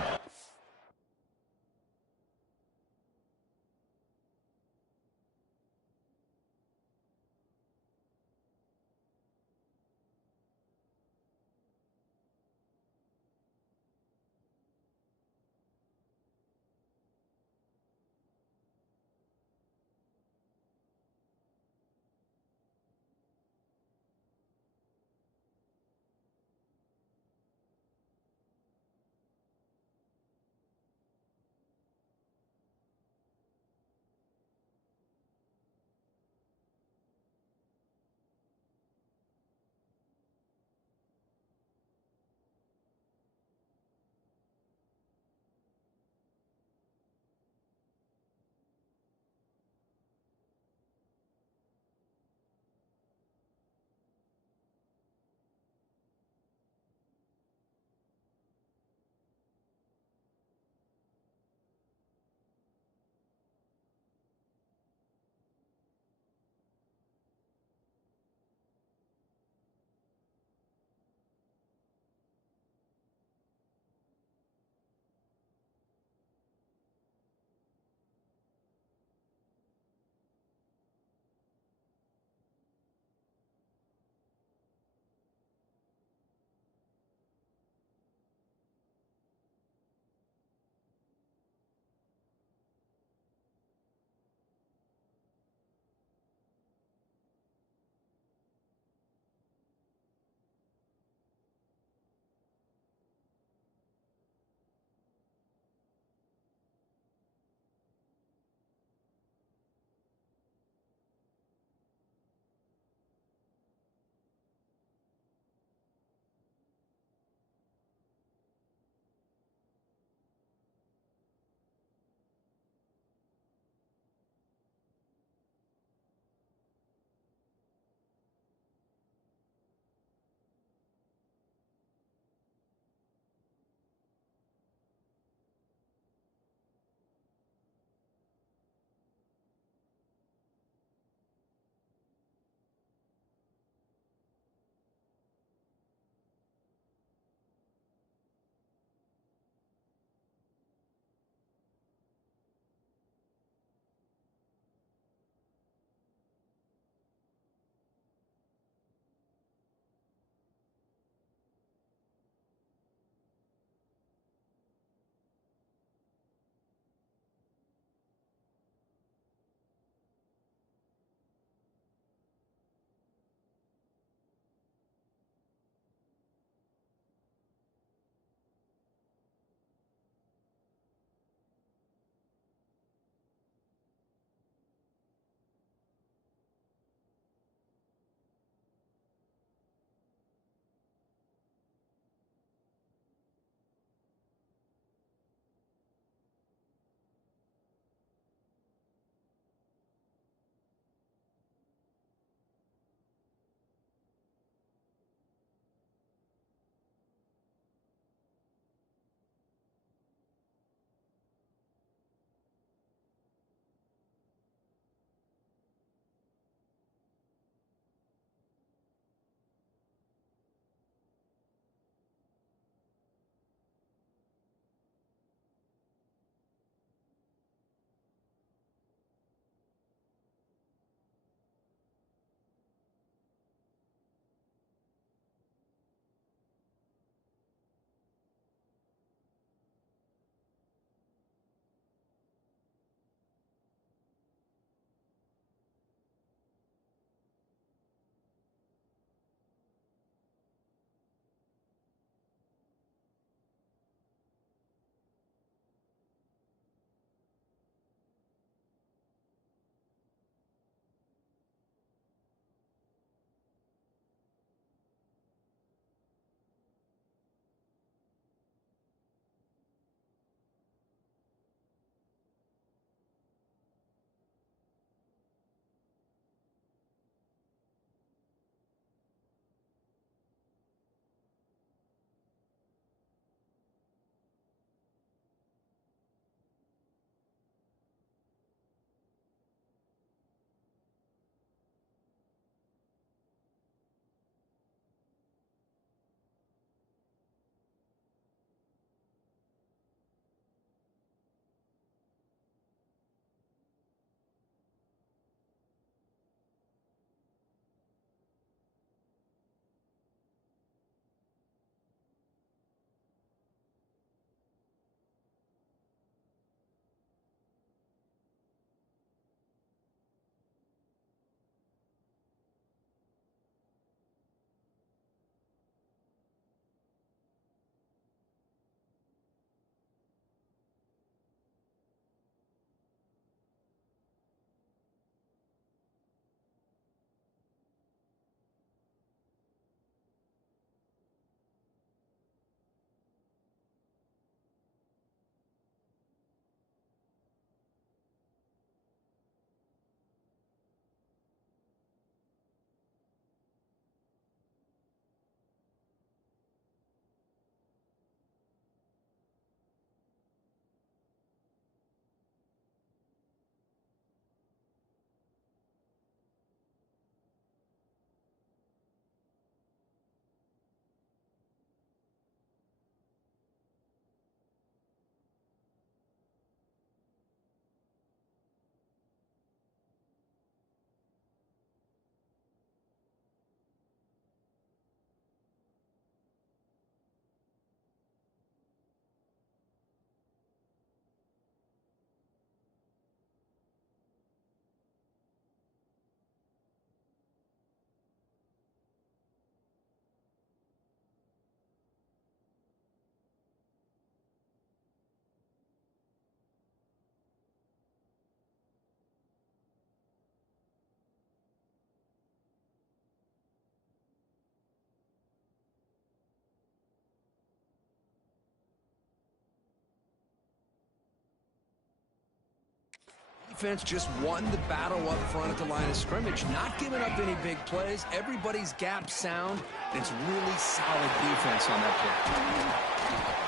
defense just won the battle up front at the line of scrimmage, not giving up any big plays. Everybody's gap sound, and it's really solid defense on that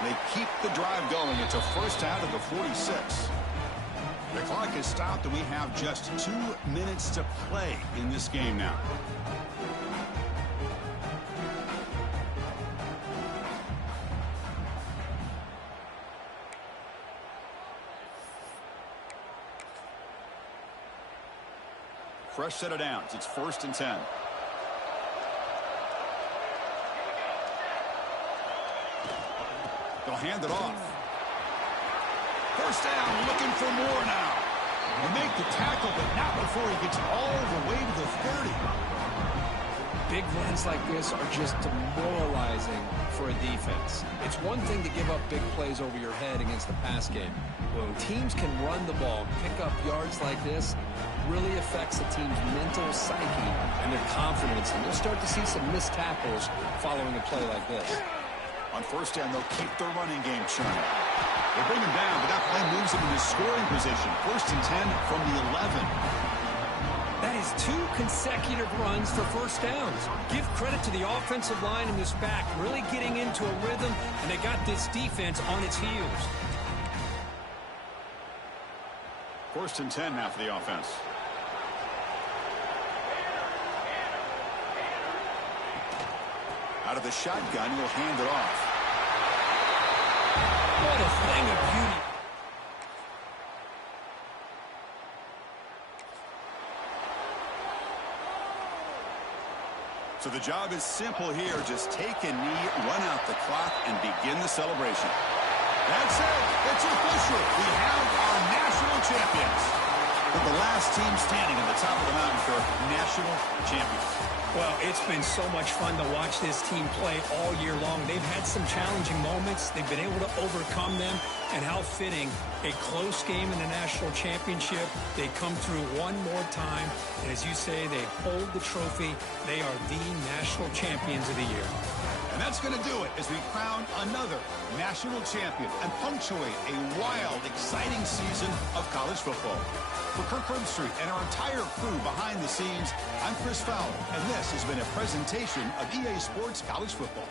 play. They keep the drive going. It's a first out of the 46. The clock is stopped, and we have just 2 minutes to play in this game now. Fresh set of downs. It's 1st and 10. They'll hand it off. First down, looking for more now. They make the tackle, but not before he gets all the way to the 30. Big runs like this are just demoralizing for a defense. It's one thing to give up big plays over your head against the pass game. When teams can run the ball, pick up yards like this, really affects a team's mental psyche and their confidence. And you'll start to see some missed tackles following a play like this. On first down, they'll keep their running game churning. They bring him down, but that play moves him into scoring position. 1st and 10 from the 11. That is 2 consecutive runs for first downs. Give credit to the offensive line in this back, really getting into a rhythm, and they got this defense on its heels. 1st and 10 now for the offense. Out of the shotgun, he'll hand it off. What a thing of beauty. So the job is simple here. Just take a knee, run out the clock, and begin the celebration. That's it. It's official. We have our national champions. They're the last team standing at the top of the mountain for national champions. Well, it's been so much fun to watch this team play all year long. They've had some challenging moments. They've been able to overcome them. And how fitting, a close game in the national championship. They come through one more time. And as you say, they hold the trophy. They are the national champions of the year. And that's going to do it as we crown another national champion and punctuate a wild, exciting season of college football. For Kirk Herbstreit and our entire crew behind the scenes, I'm Chris Fowler, and this has been a presentation of EA Sports College Football.